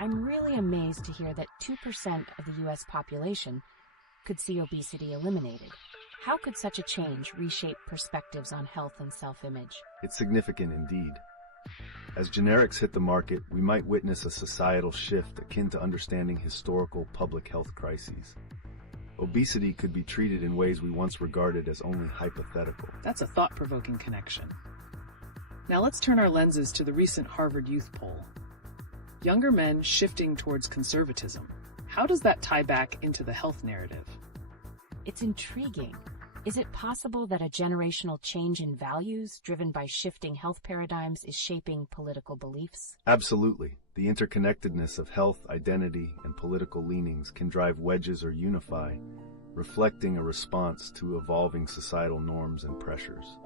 I'm really amazed to hear that 2% of the US population could see obesity eliminated. How could such a change reshape perspectives on health and self-image? It's significant indeed. As generics hit the market, we might witness a societal shift akin to understanding historical public health crises. Obesity could be treated in ways we once regarded as only hypothetical. That's a thought-provoking connection. Now let's turn our lenses to the recent Harvard Youth poll. Younger men shifting towards conservatism. How does that tie back into the health narrative? It's intriguing. Is it possible that a generational change in values driven by shifting health paradigms is shaping political beliefs? Absolutely. The interconnectedness of health, identity, and political leanings can drive wedges or unify, reflecting a response to evolving societal norms and pressures.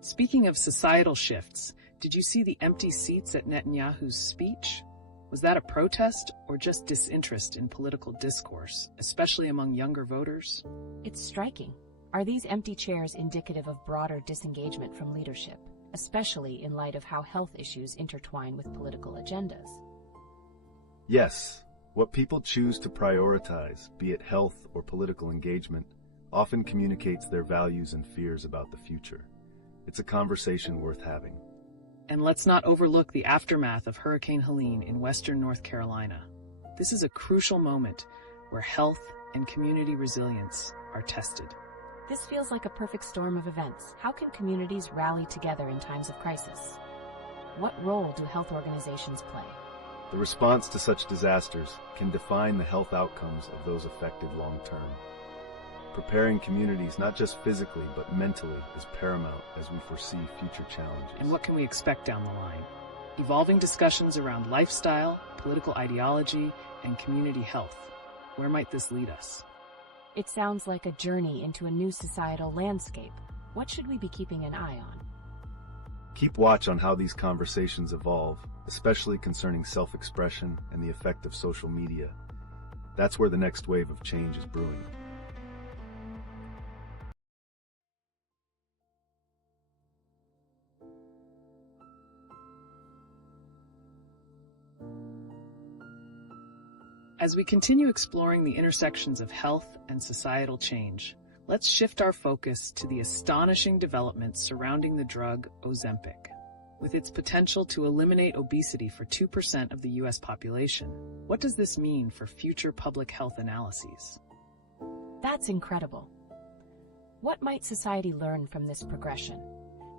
Speaking of societal shifts, did you see the empty seats at Netanyahu's speech? Was that a protest or just disinterest in political discourse, especially among younger voters? It's striking. Are these empty chairs indicative of broader disengagement from leadership, especially in light of how health issues intertwine with political agendas? Yes, what people choose to prioritize, be it health or political engagement, often communicates their values and fears about the future. It's a conversation worth having. And let's not overlook the aftermath of Hurricane Helene in western North Carolina. This is a crucial moment where health and community resilience are tested. This feels like a perfect storm of events. How can communities rally together in times of crisis? What role do health organizations play? The response to such disasters can define the health outcomes of those affected long-term. Preparing communities, not just physically, but mentally, is paramount as we foresee future challenges. And what can we expect down the line? Evolving discussions around lifestyle, political ideology, and community health. Where might this lead us? It sounds like a journey into a new societal landscape. What should we be keeping an eye on? Keep watch on how these conversations evolve, especially concerning self-expression and the effect of social media. That's where the next wave of change is brewing. As we continue exploring the intersections of health and societal change, let's shift our focus to the astonishing developments surrounding the drug Ozempic. With its potential to eliminate obesity for 2% of the US population, what does this mean for future public health analyses? That's incredible. What might society learn from this progression?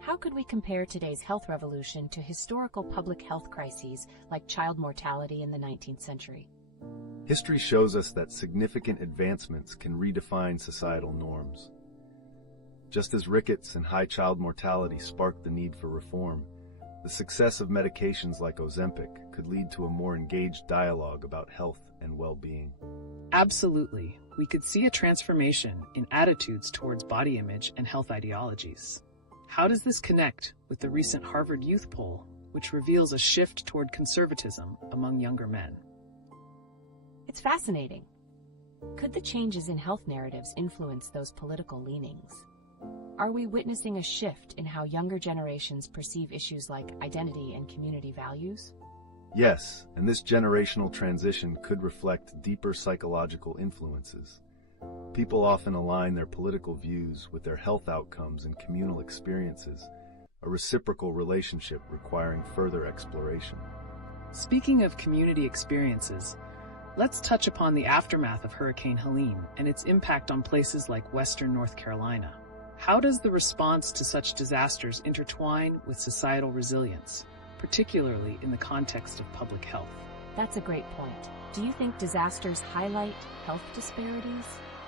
How could we compare today's health revolution to historical public health crises like child mortality in the 19th century? History shows us that significant advancements can redefine societal norms. Just as rickets and high child mortality sparked the need for reform, the success of medications like Ozempic could lead to a more engaged dialogue about health and well-being. Absolutely. We could see a transformation in attitudes towards body image and health ideologies. How does this connect with the recent Harvard Youth poll, which reveals a shift toward conservatism among younger men? It's fascinating. Could the changes in health narratives influence those political leanings? Are we witnessing a shift in how younger generations perceive issues like identity and community values? Yes, and this generational transition could reflect deeper psychological influences. People often align their political views with their health outcomes and communal experiences, a reciprocal relationship requiring further exploration. Speaking of community experiences, let's touch upon the aftermath of Hurricane Helene and its impact on places like western North Carolina. How does the response to such disasters intertwine with societal resilience, particularly in the context of public health? That's a great point. Do you think disasters highlight health disparities?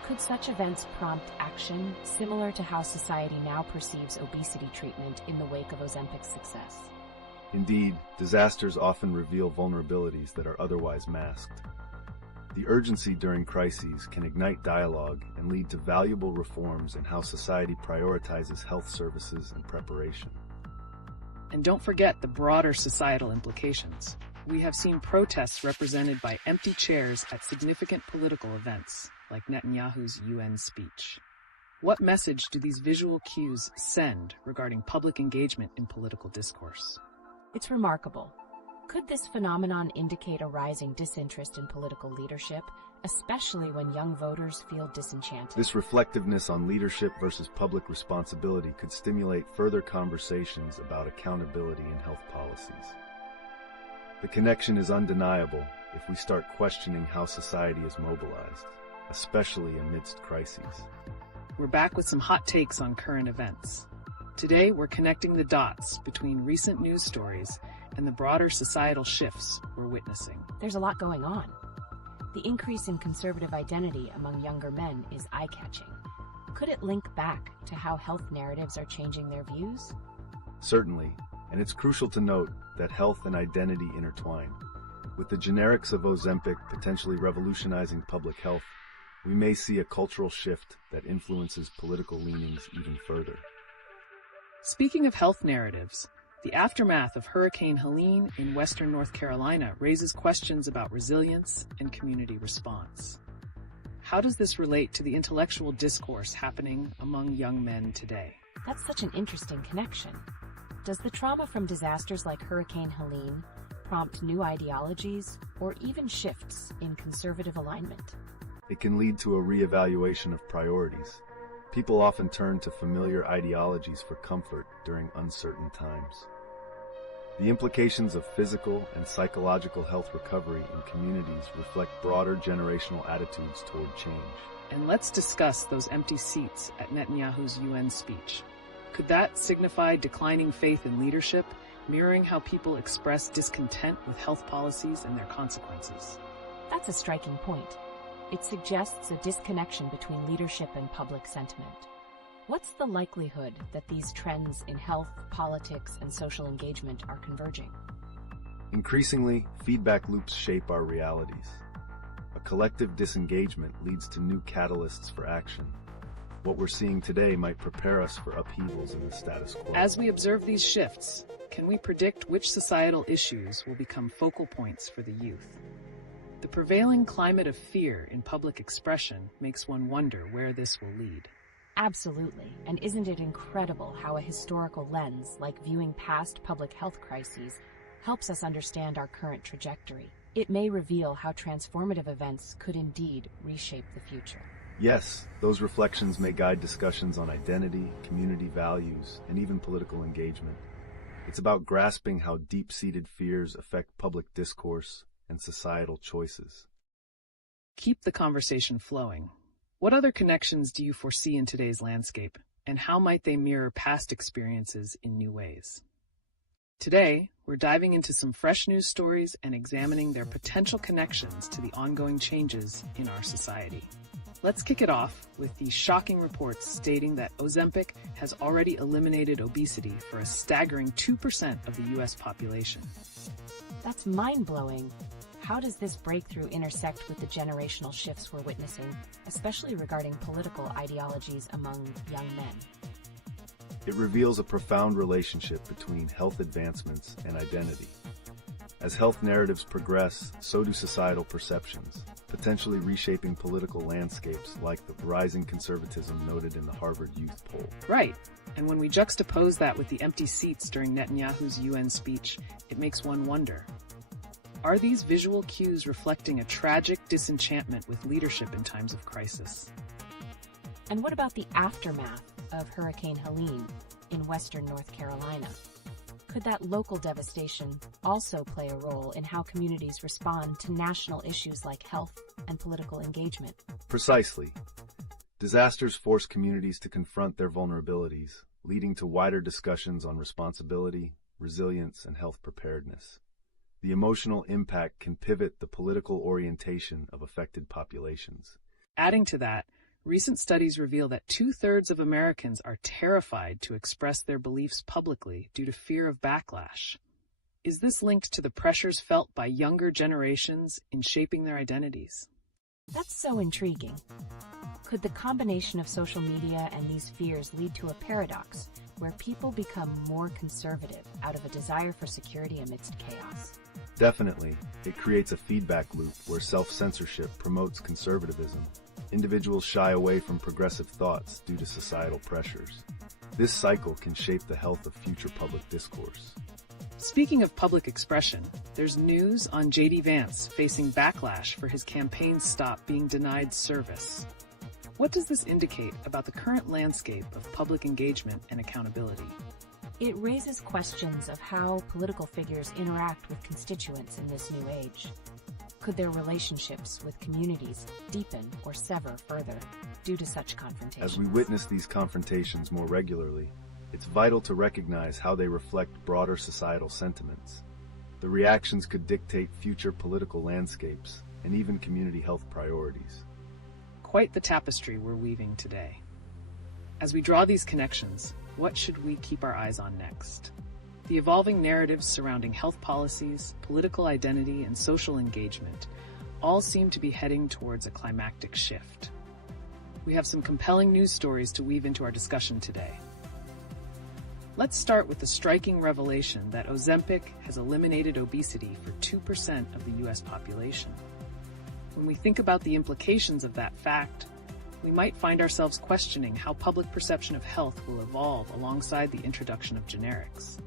Could such events prompt action, similar to how society now perceives obesity treatment in the wake of Ozempic's success? Indeed, disasters often reveal vulnerabilities that are otherwise masked. The urgency during crises can ignite dialogue and lead to valuable reforms in how society prioritizes health services and preparation. And don't forget the broader societal implications. We have seen protests represented by empty chairs at significant political events, like Netanyahu's UN speech. What message do these visual cues send regarding public engagement in political discourse? It's remarkable. Could this phenomenon indicate a rising disinterest in political leadership, especially when young voters feel disenchanted? This reflectiveness on leadership versus public responsibility could stimulate further conversations about accountability in health policies. The connection is undeniable if we start questioning how society is mobilized, especially amidst crises. We're back with some hot takes on current events. Today, we're connecting the dots between recent news stories and the broader societal shifts we're witnessing. There's a lot going on. The increase in conservative identity among younger men is eye-catching. Could it link back to how health narratives are changing their views? Certainly, and it's crucial to note that health and identity intertwine. With the generics of Ozempic potentially revolutionizing public health, we may see a cultural shift that influences political leanings even further. Speaking of health narratives, the aftermath of Hurricane Helene in western North Carolina raises questions about resilience and community response. How does this relate to the intellectual discourse happening among young men today? That's such an interesting connection. Does the trauma from disasters like Hurricane Helene prompt new ideologies or even shifts in conservative alignment? It can lead to a reevaluation of priorities. People often turn to familiar ideologies for comfort during uncertain times. The implications of physical and psychological health recovery in communities reflect broader generational attitudes toward change. And let's discuss those empty seats at Netanyahu's UN speech. Could that signify declining faith in leadership, mirroring how people express discontent with health policies and their consequences? That's a striking point. It suggests a disconnection between leadership and public sentiment. What's the likelihood that these trends in health, politics, and social engagement are converging? Increasingly, feedback loops shape our realities. A collective disengagement leads to new catalysts for action. What we're seeing today might prepare us for upheavals in the status quo. As we observe these shifts, can we predict which societal issues will become focal points for the youth? The prevailing climate of fear in public expression makes one wonder where this will lead. Absolutely. And isn't it incredible how a historical lens, like viewing past public health crises, helps us understand our current trajectory? It may reveal how transformative events could indeed reshape the future. Yes, those reflections may guide discussions on identity, community values, and even political engagement. It's about grasping how deep-seated fears affect public discourse and societal choices. Keep the conversation flowing. What other connections do you foresee in today's landscape, and how might they mirror past experiences in new ways? Today, we're diving into some fresh news stories and examining their potential connections to the ongoing changes in our society. Let's kick it off with these shocking reports stating that Ozempic has already eliminated obesity for a staggering 2% of the U.S. population. That's mind-blowing. How does this breakthrough intersect with the generational shifts we're witnessing, especially regarding political ideologies among young men? It reveals a profound relationship between health advancements and identity. As health narratives progress, so do societal perceptions, potentially reshaping political landscapes like the rising conservatism noted in the Harvard Youth Poll. Right. And when we juxtapose that with the empty seats during Netanyahu's UN speech, it makes one wonder. Are these visual cues reflecting a tragic disenchantment with leadership in times of crisis? And what about the aftermath of Hurricane Helene in western North Carolina? Could that local devastation also play a role in how communities respond to national issues like health and political engagement? Precisely. Disasters force communities to confront their vulnerabilities, leading to wider discussions on responsibility, resilience, and health preparedness. The emotional impact can pivot the political orientation of affected populations. Adding to that, recent studies reveal that 2/3 of Americans are terrified to express their beliefs publicly due to fear of backlash. Is this linked to the pressures felt by younger generations in shaping their identities? That's so intriguing. Could the combination of social media and these fears lead to a paradox where people become more conservative out of a desire for security amidst chaos? Definitely. It creates a feedback loop where self-censorship promotes conservatism. Individuals shy away from progressive thoughts due to societal pressures. This cycle can shape the health of future public discourse. Speaking of public expression, there's news on J.D. Vance facing backlash for his campaign stop being denied service. What does this indicate about the current landscape of public engagement and accountability? It raises questions of how political figures interact with constituents in this new age. Could their relationships with communities deepen or sever further due to such confrontations? As we witness these confrontations more regularly, it's vital to recognize how they reflect broader societal sentiments. The reactions could dictate future political landscapes and even community health priorities. Quite the tapestry we're weaving today. As we draw these connections, what should we keep our eyes on next? The evolving narratives surrounding health policies, political identity, and social engagement all seem to be heading towards a climactic shift. We have some compelling news stories to weave into our discussion today. Let's start with the striking revelation that Ozempic has eliminated obesity for 2% of the US population. When we think about the implications of that fact, we might find ourselves questioning how public perception of health will evolve alongside the introduction of generics.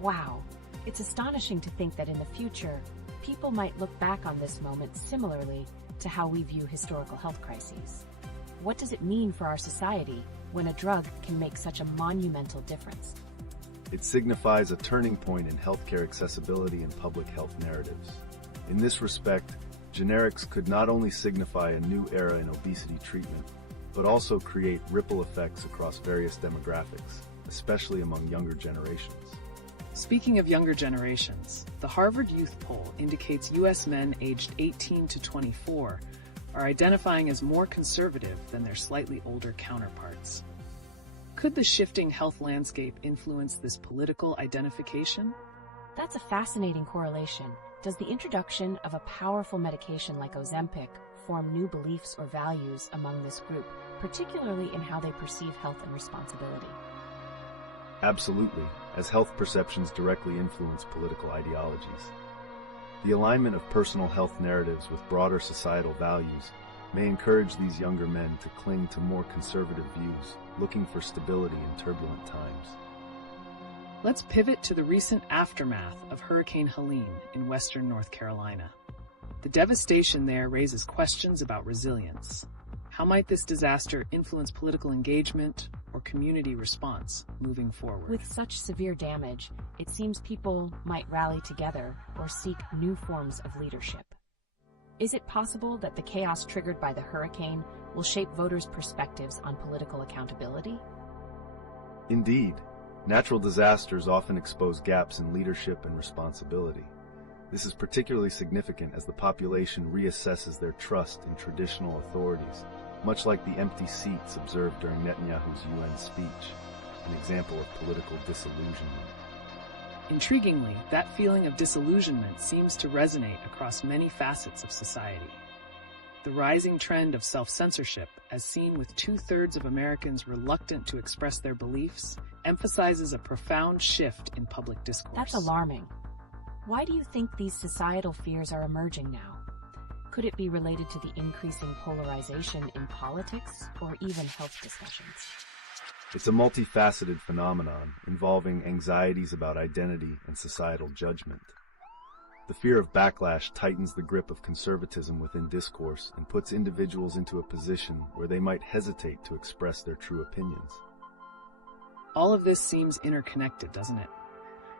Wow, it's astonishing to think that in the future, people might look back on this moment similarly to how we view historical health crises. What does it mean for our society when a drug can make such a monumental difference? It signifies a turning point in healthcare accessibility and public health narratives. In this respect, generics could not only signify a new era in obesity treatment, but also create ripple effects across various demographics, especially among younger generations. Speaking of younger generations, the Harvard Youth Poll indicates U.S. men aged 18 to 24 are identifying as more conservative than their slightly older counterparts. Could the shifting health landscape influence this political identification? That's a fascinating correlation. Does the introduction of a powerful medication like Ozempic form new beliefs or values among this group, particularly in how they perceive health and responsibility? Absolutely, as health perceptions directly influence political ideologies. The alignment of personal health narratives with broader societal values may encourage these younger men to cling to more conservative views, looking for stability in turbulent times. Let's pivot to the recent aftermath of Hurricane Helene in western North Carolina. The devastation there raises questions about resilience. How might this disaster influence political engagement or community response moving forward? With such severe damage, it seems people might rally together or seek new forms of leadership. Is it possible that the chaos triggered by the hurricane will shape voters' perspectives on political accountability? Indeed, natural disasters often expose gaps in leadership and responsibility. This is particularly significant as the population reassesses their trust in traditional authorities, much like the empty seats observed during Netanyahu's UN speech, an example of political disillusionment. Intriguingly, that feeling of disillusionment seems to resonate across many facets of society. The rising trend of self-censorship, as seen with 2/3 of Americans reluctant to express their beliefs, emphasizes a profound shift in public discourse. That's alarming. Why do you think these societal fears are emerging now? Could it be related to the increasing polarization in politics or even health discussions? It's a multifaceted phenomenon involving anxieties about identity and societal judgment. The fear of backlash tightens the grip of conservatism within discourse and puts individuals into a position where they might hesitate to express their true opinions. All of this seems interconnected, doesn't it?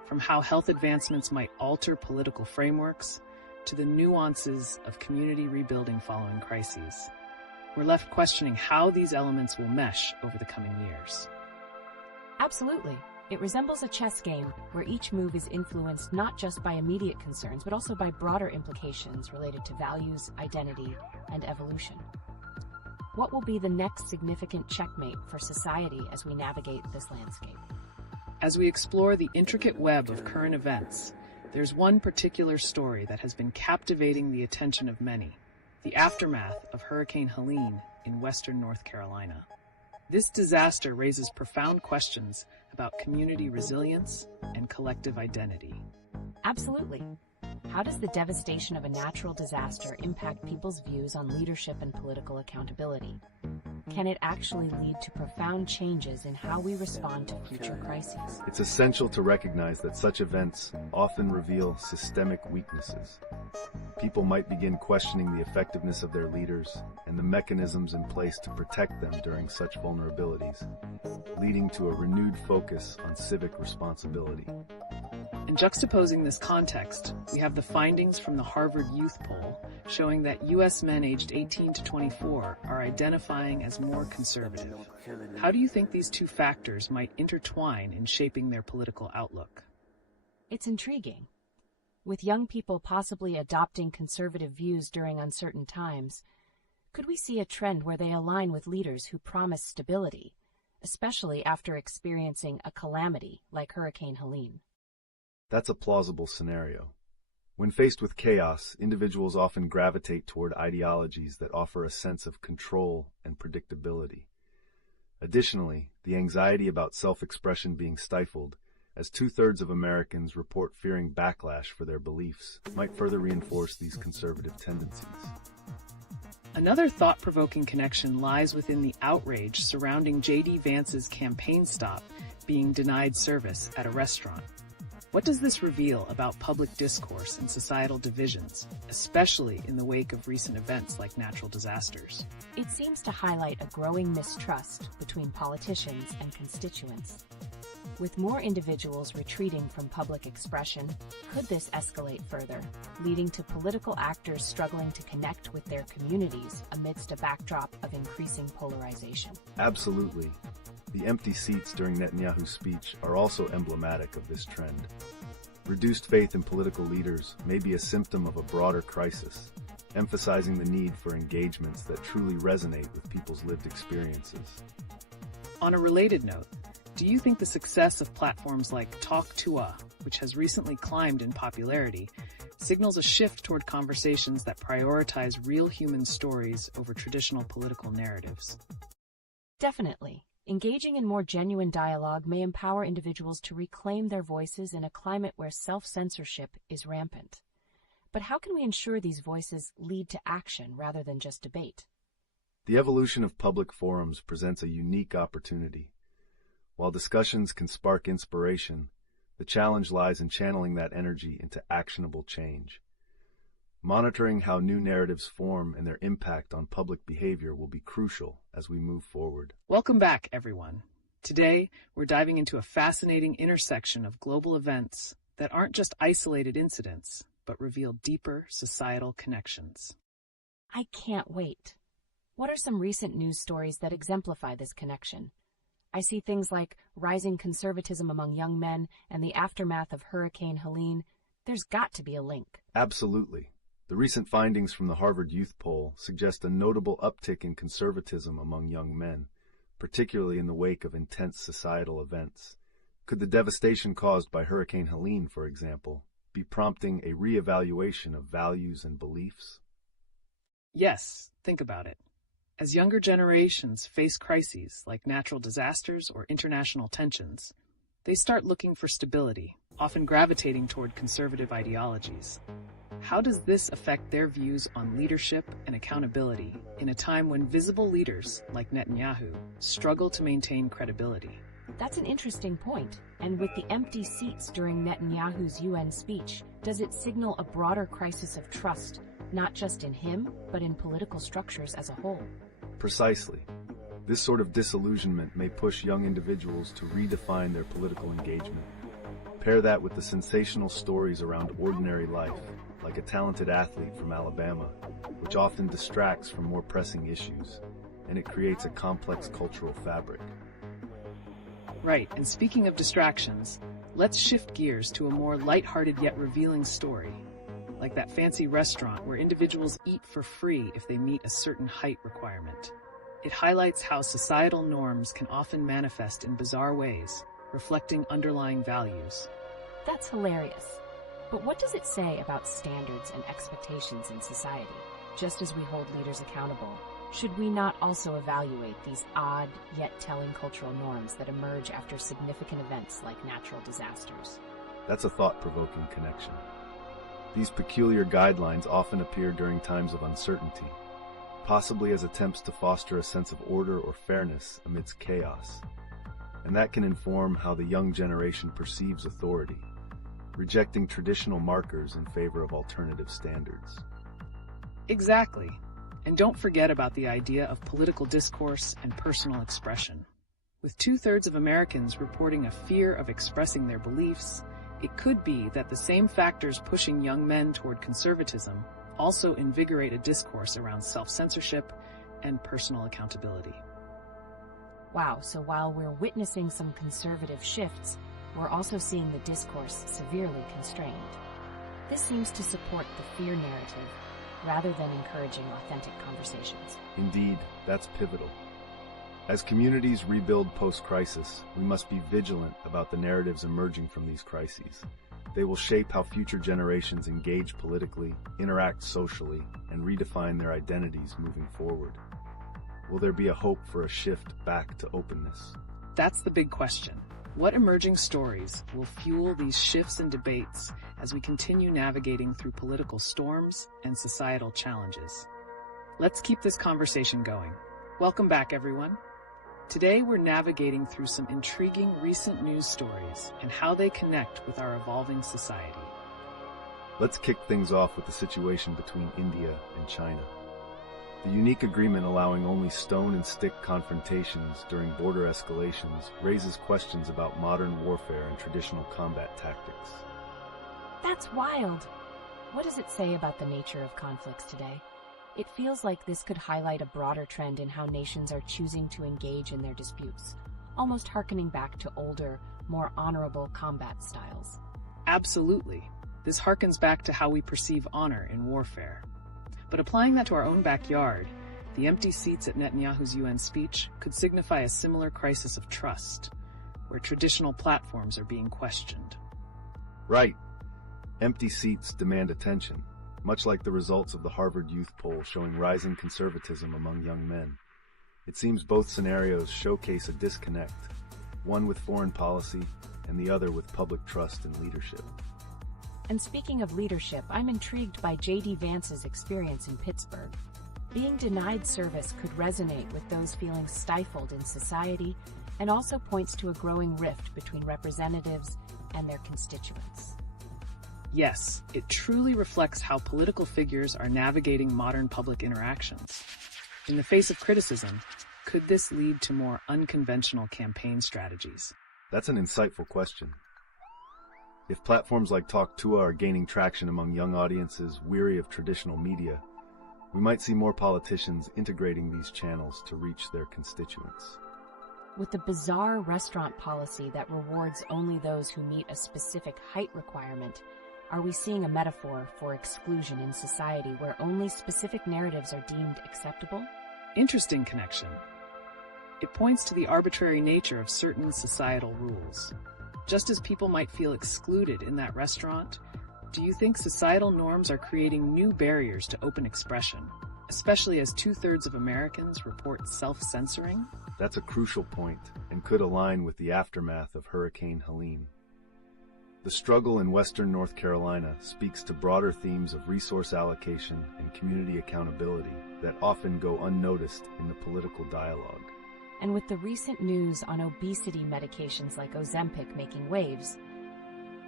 From how health advancements might alter political frameworks to the nuances of community rebuilding following crises. We're left questioning how these elements will mesh over the coming years. Absolutely. It resembles a chess game where each move is influenced not just by immediate concerns, but also by broader implications related to values, identity, and evolution. What will be the next significant checkmate for society as we navigate this landscape? As we explore the intricate web of current events, there's one particular story that has been captivating the attention of many: the aftermath of Hurricane Helene in western North Carolina. This disaster raises profound questions about community resilience and collective identity. Absolutely. How does the devastation of a natural disaster impact people's views on leadership and political accountability? Can it actually lead to profound changes in how we respond to future crises? It's essential to recognize that such events often reveal systemic weaknesses. People might begin questioning the effectiveness of their leaders and the mechanisms in place to protect them during such vulnerabilities, leading to a renewed focus on civic responsibility. And juxtaposing this context, we have the findings from the Harvard Youth Poll showing that U.S. men aged 18 to 24 are identifying as more conservative. How do you think these two factors might intertwine in shaping their political outlook? It's intriguing. With young people possibly adopting conservative views during uncertain times, could we see a trend where they align with leaders who promise stability, especially after experiencing a calamity like Hurricane Helene? That's a plausible scenario. When faced with chaos, individuals often gravitate toward ideologies that offer a sense of control and predictability. Additionally, the anxiety about self-expression being stifled, as 2/3 of Americans report fearing backlash for their beliefs, might further reinforce these conservative tendencies. Another thought-provoking connection lies within the outrage surrounding J.D. Vance's campaign stop being denied service at a restaurant. What does this reveal about public discourse and societal divisions, especially in the wake of recent events like natural disasters? It seems to highlight a growing mistrust between politicians and constituents. With more individuals retreating from public expression, could this escalate further, leading to political actors struggling to connect with their communities amidst a backdrop of increasing polarization? Absolutely. The empty seats during Netanyahu's speech are also emblematic of this trend. Reduced faith in political leaders may be a symptom of a broader crisis, emphasizing the need for engagements that truly resonate with people's lived experiences. On a related note, do you think the success of platforms like Talk to A, which has recently climbed in popularity, signals a shift toward conversations that prioritize real human stories over traditional political narratives? Definitely. Engaging in more genuine dialogue may empower individuals to reclaim their voices in a climate where self-censorship is rampant. But how can we ensure these voices lead to action rather than just debate? The evolution of public forums presents a unique opportunity. While discussions can spark inspiration, the challenge lies in channeling that energy into actionable change. Monitoring how new narratives form and their impact on public behavior will be crucial as we move forward. Welcome back, everyone. Today, we're diving into a fascinating intersection of global events that aren't just isolated incidents, but reveal deeper societal connections. I can't wait. What are some recent news stories that exemplify this connection? I see things like rising conservatism among young men and the aftermath of Hurricane Helene. There's got to be a link. Absolutely. The recent findings from the Harvard Youth Poll suggest a notable uptick in conservatism among young men, particularly in the wake of intense societal events. Could the devastation caused by Hurricane Helene, for example, be prompting a reevaluation of values and beliefs? Yes, think about it. As younger generations face crises like natural disasters or international tensions, they start looking for stability, often gravitating toward conservative ideologies. How does this affect their views on leadership and accountability in a time when visible leaders, like Netanyahu, struggle to maintain credibility? That's an interesting point. And with the empty seats during Netanyahu's UN speech, does it signal a broader crisis of trust, not just in him, but in political structures as a whole? Precisely. This sort of disillusionment may push young individuals to redefine their political engagement. Pair that with the sensational stories around ordinary life, like a talented athlete from Alabama, which often distracts from more pressing issues, and it creates a complex cultural fabric. Right, and speaking of distractions, let's shift gears to a more lighthearted yet revealing story, like that fancy restaurant where individuals eat for free if they meet a certain height requirement. It highlights how societal norms can often manifest in bizarre ways, reflecting underlying values. That's hilarious. But what does it say about standards and expectations in society? Just as we hold leaders accountable, should we not also evaluate these odd yet telling cultural norms that emerge after significant events like natural disasters? That's a thought-provoking connection. These peculiar guidelines often appear during times of uncertainty, possibly as attempts to foster a sense of order or fairness amidst chaos. And that can inform how the young generation perceives authority, rejecting traditional markers in favor of alternative standards. Exactly. And don't forget about the idea of political discourse and personal expression. With 2/3 of Americans reporting a fear of expressing their beliefs, it could be that the same factors pushing young men toward conservatism also invigorate a discourse around self-censorship and personal accountability. Wow, so while we're witnessing some conservative shifts, we're also seeing the discourse severely constrained. This seems to support the fear narrative rather than encouraging authentic conversations. Indeed, that's pivotal. As communities rebuild post-crisis, we must be vigilant about the narratives emerging from these crises. They will shape how future generations engage politically, interact socially, and redefine their identities moving forward. Will there be a hope for a shift back to openness? That's the big question. What emerging stories will fuel these shifts and debates as we continue navigating through political storms and societal challenges? Let's keep this conversation going. Welcome back, everyone. Today, we're navigating through some intriguing recent news stories and how they connect with our evolving society. Let's kick things off with the situation between India and China. The unique agreement allowing only stone and stick confrontations during border escalations raises questions about modern warfare and traditional combat tactics. That's wild. What does it say about the nature of conflicts today? It feels like this could highlight a broader trend in how nations are choosing to engage in their disputes, almost hearkening back to older, more honorable combat styles. Absolutely. This harkens back to how we perceive honor in warfare. But applying that to our own backyard, the empty seats at Netanyahu's UN speech could signify a similar crisis of trust, where traditional platforms are being questioned. Right. Empty seats demand attention, much like the results of the Harvard Youth Poll showing rising conservatism among young men. It seems both scenarios showcase a disconnect, one with foreign policy and the other with public trust and leadership. And speaking of leadership, I'm intrigued by J.D. Vance's experience in Pittsburgh. Being denied service could resonate with those feeling stifled in society and also points to a growing rift between representatives and their constituents. Yes, it truly reflects how political figures are navigating modern public interactions. In the face of criticism, could this lead to more unconventional campaign strategies? That's an insightful question. If platforms like Talk2 are gaining traction among young audiences weary of traditional media, we might see more politicians integrating these channels to reach their constituents. With the bizarre restaurant policy that rewards only those who meet a specific height requirement, are we seeing a metaphor for exclusion in society where only specific narratives are deemed acceptable? Interesting connection. It points to the arbitrary nature of certain societal rules. Just as people might feel excluded in that restaurant, do you think societal norms are creating new barriers to open expression, especially as 2/3 of Americans report self-censoring? That's a crucial point and could align with the aftermath of Hurricane Helene. The struggle in Western North Carolina speaks to broader themes of resource allocation and community accountability that often go unnoticed in the political dialogue. And with the recent news on obesity medications like Ozempic making waves,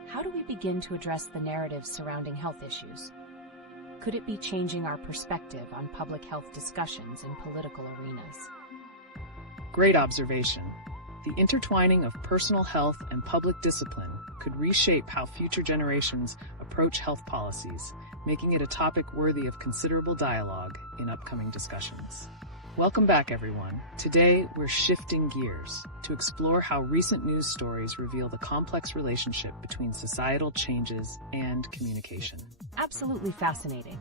how do we begin to address the narratives surrounding health issues? Could it be changing our perspective on public health discussions in political arenas? Great observation. The intertwining of personal health and public discipline could reshape how future generations approach health policies, making it a topic worthy of considerable dialogue in upcoming discussions. Welcome back, everyone. Today, we're shifting gears to explore how recent news stories reveal the complex relationship between societal changes and communication. Absolutely fascinating.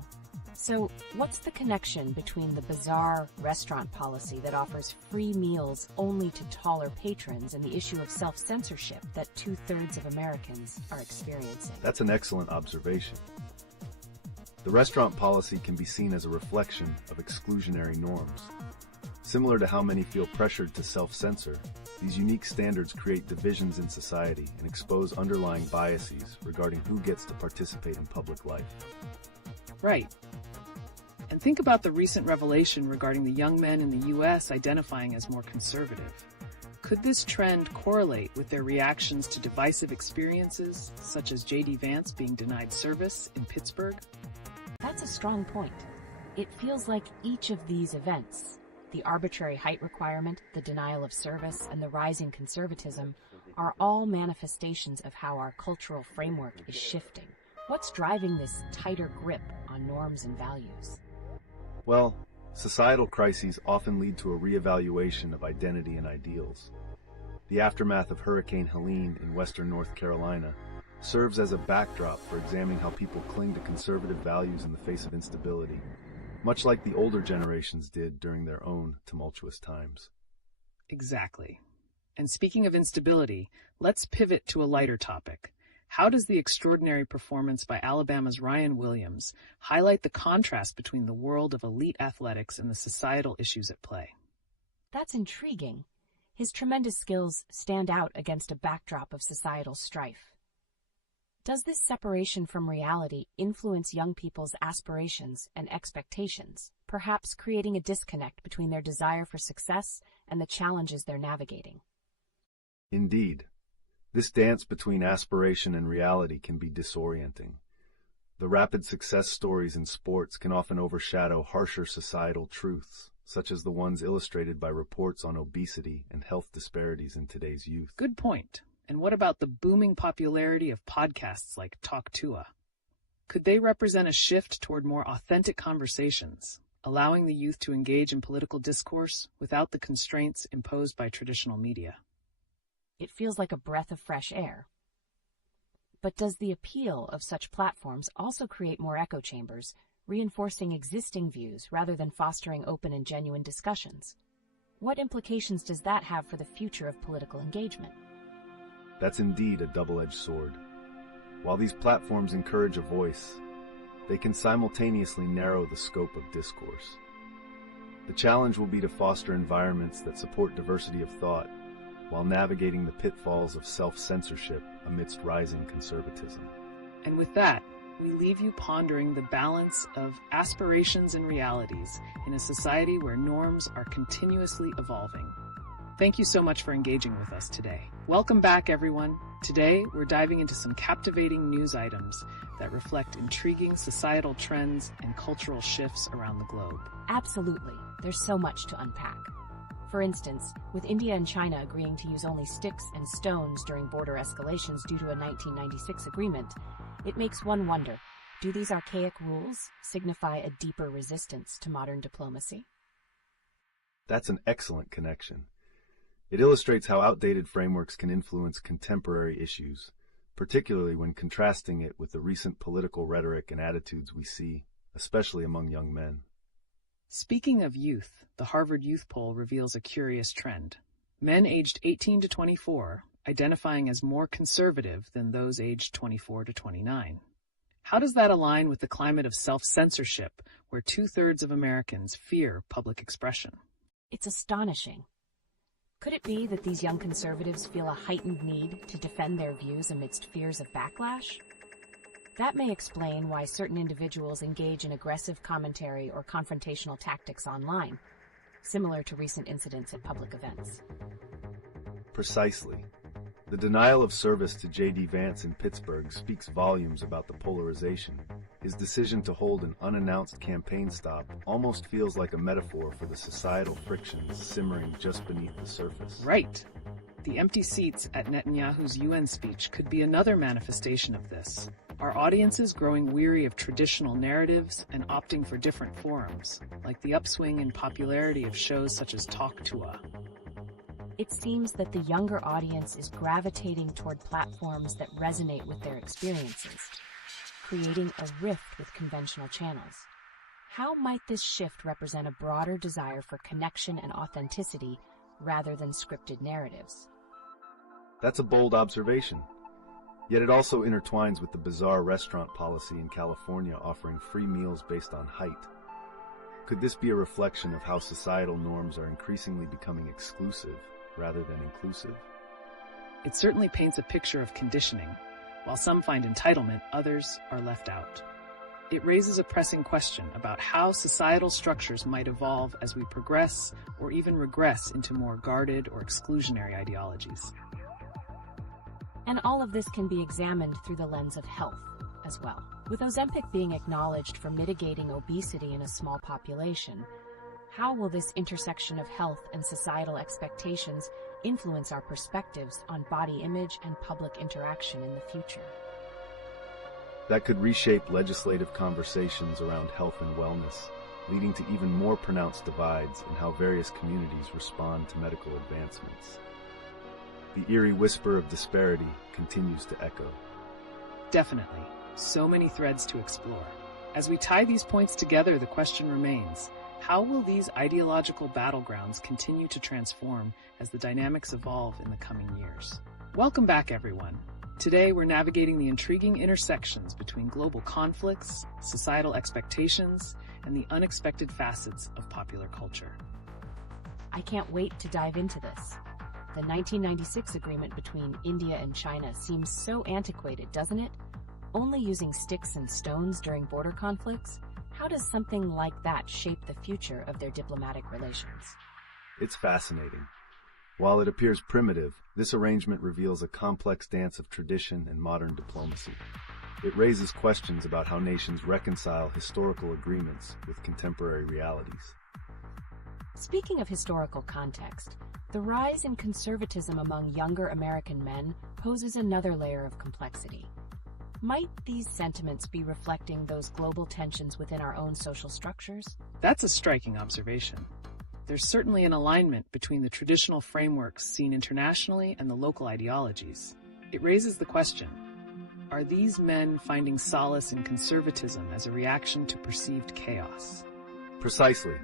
So, what's the connection between the bizarre restaurant policy that offers free meals only to taller patrons and the issue of self-censorship that 2/3 of Americans are experiencing? That's an excellent observation. The restaurant policy can be seen as a reflection of exclusionary norms. Similar to how many feel pressured to self-censor, these unique standards create divisions in society and expose underlying biases regarding who gets to participate in public life. Right. And And think about the recent revelation regarding the young men in the US identifying as more conservative. Could this trend correlate with their reactions to divisive experiences, such as J.D. Vance being denied service in Pittsburgh? That's a strong point. It feels like each of these events, the arbitrary height requirement, the denial of service, and the rising conservatism, are all manifestations of how our cultural framework is shifting. What's driving this tighter grip on norms and values? Well, societal crises often lead to a reevaluation of identity and ideals. The aftermath of Hurricane Helene in western North Carolina serves as a backdrop for examining how people cling to conservative values in the face of instability, much like the older generations did during their own tumultuous times. Exactly. And speaking of instability, let's pivot to a lighter topic. How does the extraordinary performance by Alabama's Ryan Williams highlight the contrast between the world of elite athletics and the societal issues at play? That's intriguing. His tremendous skills stand out against a backdrop of societal strife. Does this separation from reality influence young people's aspirations and expectations, perhaps creating a disconnect between their desire for success and the challenges they're navigating? Indeed. This dance between aspiration and reality can be disorienting. The rapid success stories in sports can often overshadow harsher societal truths, such as the ones illustrated by reports on obesity and health disparities in today's youth. Good point. And what about the booming popularity of podcasts like Talk Tua? Could they represent a shift toward more authentic conversations, allowing the youth to engage in political discourse without the constraints imposed by traditional media? It feels like a breath of fresh air. But does the appeal of such platforms also create more echo chambers, reinforcing existing views rather than fostering open and genuine discussions? What implications does that have for the future of political engagement? That's indeed a double-edged sword. While these platforms encourage a voice, they can simultaneously narrow the scope of discourse. The challenge will be to foster environments that support diversity of thought while navigating the pitfalls of self-censorship amidst rising conservatism. And with that, we leave you pondering the balance of aspirations and realities in a society where norms are continuously evolving. Thank you so much for engaging with us today. Welcome back, everyone. Today, we're diving into some captivating news items that reflect intriguing societal trends and cultural shifts around the globe. Absolutely. There's so much to unpack. For instance, with India and China agreeing to use only sticks and stones during border escalations due to a 1996 agreement, it makes one wonder, do these archaic rules signify a deeper resistance to modern diplomacy? That's an excellent connection. It illustrates how outdated frameworks can influence contemporary issues, particularly when contrasting it with the recent political rhetoric and attitudes we see, especially among young men. Speaking of youth, the Harvard Youth Poll reveals a curious trend. Men aged 18 to 24 identifying as more conservative than those aged 24 to 29. How does that align with the climate of self-censorship, where 2/3 of Americans fear public expression? It's astonishing. Could it be that these young conservatives feel a heightened need to defend their views amidst fears of backlash? That may explain why certain individuals engage in aggressive commentary or confrontational tactics online, similar to recent incidents at public events. Precisely. The denial of service to J.D. Vance in Pittsburgh speaks volumes about the polarization. His decision to hold an unannounced campaign stop almost feels like a metaphor for the societal frictions simmering just beneath the surface. Right. The empty seats at Netanyahu's UN speech could be another manifestation of this. Our audiences growing weary of traditional narratives and opting for different forums, like the upswing in popularity of shows such as Talk Tua. It seems that the younger audience is gravitating toward platforms that resonate with their experiences, creating a rift with conventional channels. How might this shift represent a broader desire for connection and authenticity rather than scripted narratives? That's a bold observation. Yet it also intertwines with the bizarre restaurant policy in California offering free meals based on height. Could this be a reflection of how societal norms are increasingly becoming exclusive rather than inclusive? It certainly paints a picture of conditioning. While some find entitlement, others are left out. it raises a pressing question about how societal structures might evolve as we progress or even regress into more guarded or exclusionary ideologies. And all of this can be examined through the lens of health as well. With Ozempic being acknowledged for mitigating obesity in a small population, how will this intersection of health and societal expectations influence our perspectives on body image and public interaction in the future? That could reshape legislative conversations around health and wellness, leading to even more pronounced divides in how various communities respond to medical advancements. The eerie whisper of disparity continues to echo. Definitely. So many threads to explore. As we tie these points together, the question remains, how will these ideological battlegrounds continue to transform as the dynamics evolve in the coming years? Welcome back, everyone. Today, we're navigating the intriguing intersections between global conflicts, societal expectations, and the unexpected facets of popular culture. I can't wait to dive into this. The 1996 agreement between India and China seems so antiquated, doesn't it? Only using sticks and stones during border conflicts? How does something like that shape the future of their diplomatic relations? It's fascinating. While it appears primitive, this arrangement reveals a complex dance of tradition and modern diplomacy. It raises questions about how nations reconcile historical agreements with contemporary realities. Speaking of historical context, the rise in conservatism among younger American men poses another layer of complexity. Might these sentiments be reflecting those global tensions within our own social structures? That's a striking observation. There's certainly an alignment between the traditional frameworks seen internationally and the local ideologies. It raises the question, are these men finding solace in conservatism as a reaction to perceived chaos? Precisely.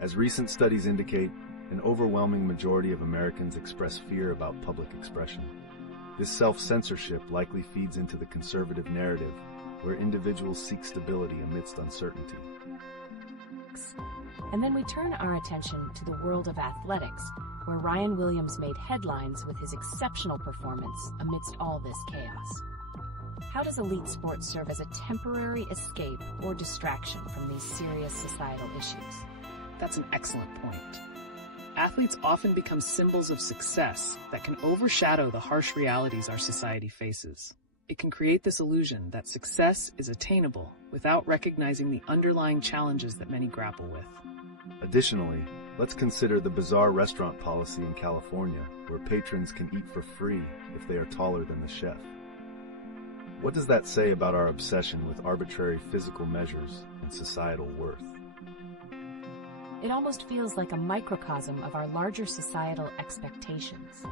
As recent studies indicate, an overwhelming majority of Americans express fear about public expression. This self-censorship likely feeds into the conservative narrative, where individuals seek stability amidst uncertainty. And then we turn our attention to the world of athletics, where Ryan Williams made headlines with his exceptional performance amidst all this chaos. How does elite sports serve as a temporary escape or distraction from these serious societal issues? That's an excellent point. Athletes often become symbols of success that can overshadow the harsh realities our society faces. It can create this illusion that success is attainable without recognizing the underlying challenges that many grapple with. Additionally, let's consider the bizarre restaurant policy in California, where patrons can eat for free if they are taller than the chef. What does that say about our obsession with arbitrary physical measures and societal worth? It almost feels like a microcosm of our larger societal expectations.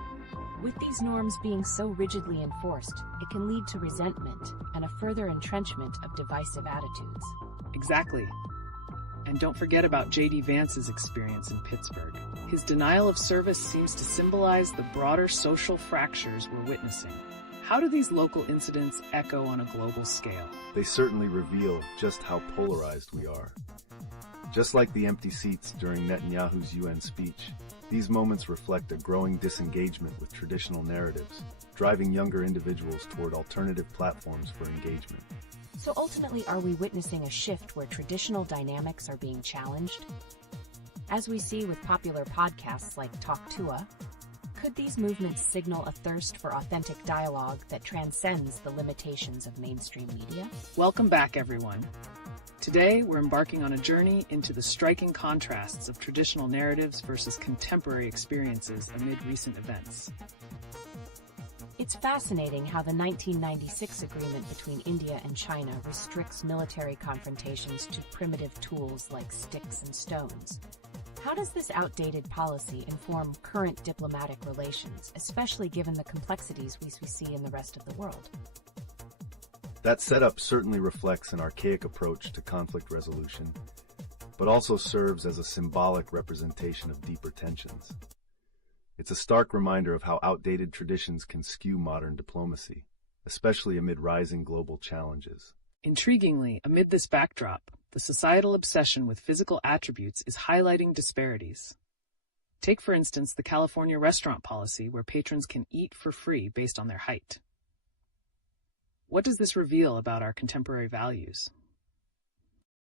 With these norms being so rigidly enforced, it can lead to resentment and a further entrenchment of divisive attitudes. Exactly. And don't forget about J.D. Vance's experience in Pittsburgh. His denial of service seems to symbolize the broader social fractures we're witnessing. How do these local incidents echo on a global scale? They certainly reveal just how polarized we are. Just like the empty seats during Netanyahu's UN speech, these moments reflect a growing disengagement with traditional narratives, driving younger individuals toward alternative platforms for engagement. So ultimately, are we witnessing a shift where traditional dynamics are being challenged? As we see with popular podcasts like Talk Tua, could these movements signal a thirst for authentic dialogue that transcends the limitations of mainstream media? Welcome back, everyone. Today, we're embarking on a journey into the striking contrasts of traditional narratives versus contemporary experiences amid recent events. It's fascinating how the 1996 agreement between India and China restricts military confrontations to primitive tools like sticks and stones. How does this outdated policy inform current diplomatic relations, especially given the complexities we see in the rest of the world? That setup certainly reflects an archaic approach to conflict resolution, but also serves as a symbolic representation of deeper tensions. It's a stark reminder of how outdated traditions can skew modern diplomacy, especially amid rising global challenges. Intriguingly, amid this backdrop, the societal obsession with physical attributes is highlighting disparities. Take, for instance, the California restaurant policy where patrons can eat for free based on their height. What does this reveal about our contemporary values?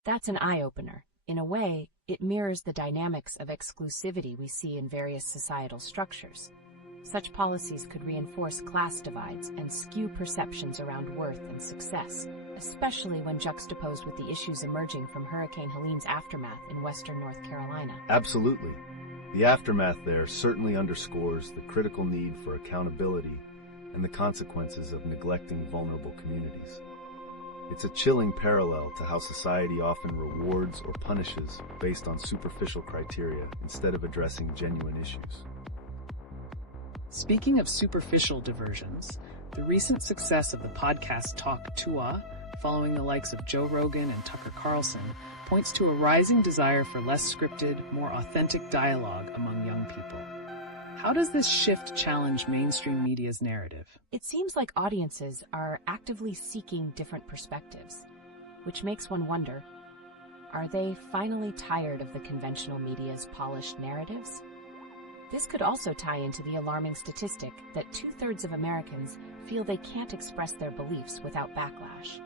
That's an eye-opener. In a way, it mirrors the dynamics of exclusivity we see in various societal structures. Such policies could reinforce class divides and skew perceptions around worth and success, especially when juxtaposed with the issues emerging from Hurricane Helene's aftermath in western North Carolina. Absolutely. The aftermath there certainly underscores the critical need for accountability and the consequences of neglecting vulnerable communities. It's a chilling parallel to how society often rewards or punishes based on superficial criteria instead of addressing genuine issues. Speaking of superficial diversions, the recent success of the podcast Talk Tua, following the likes of Joe Rogan and Tucker Carlson, points to a rising desire for less scripted, more authentic dialogue among young people. How does this shift challenge mainstream media's narrative? It seems like audiences are actively seeking different perspectives, which makes one wonder, are they finally tired of the conventional media's polished narratives? This could also tie into the alarming statistic that 2/3 of Americans feel they can't express their beliefs without backlash.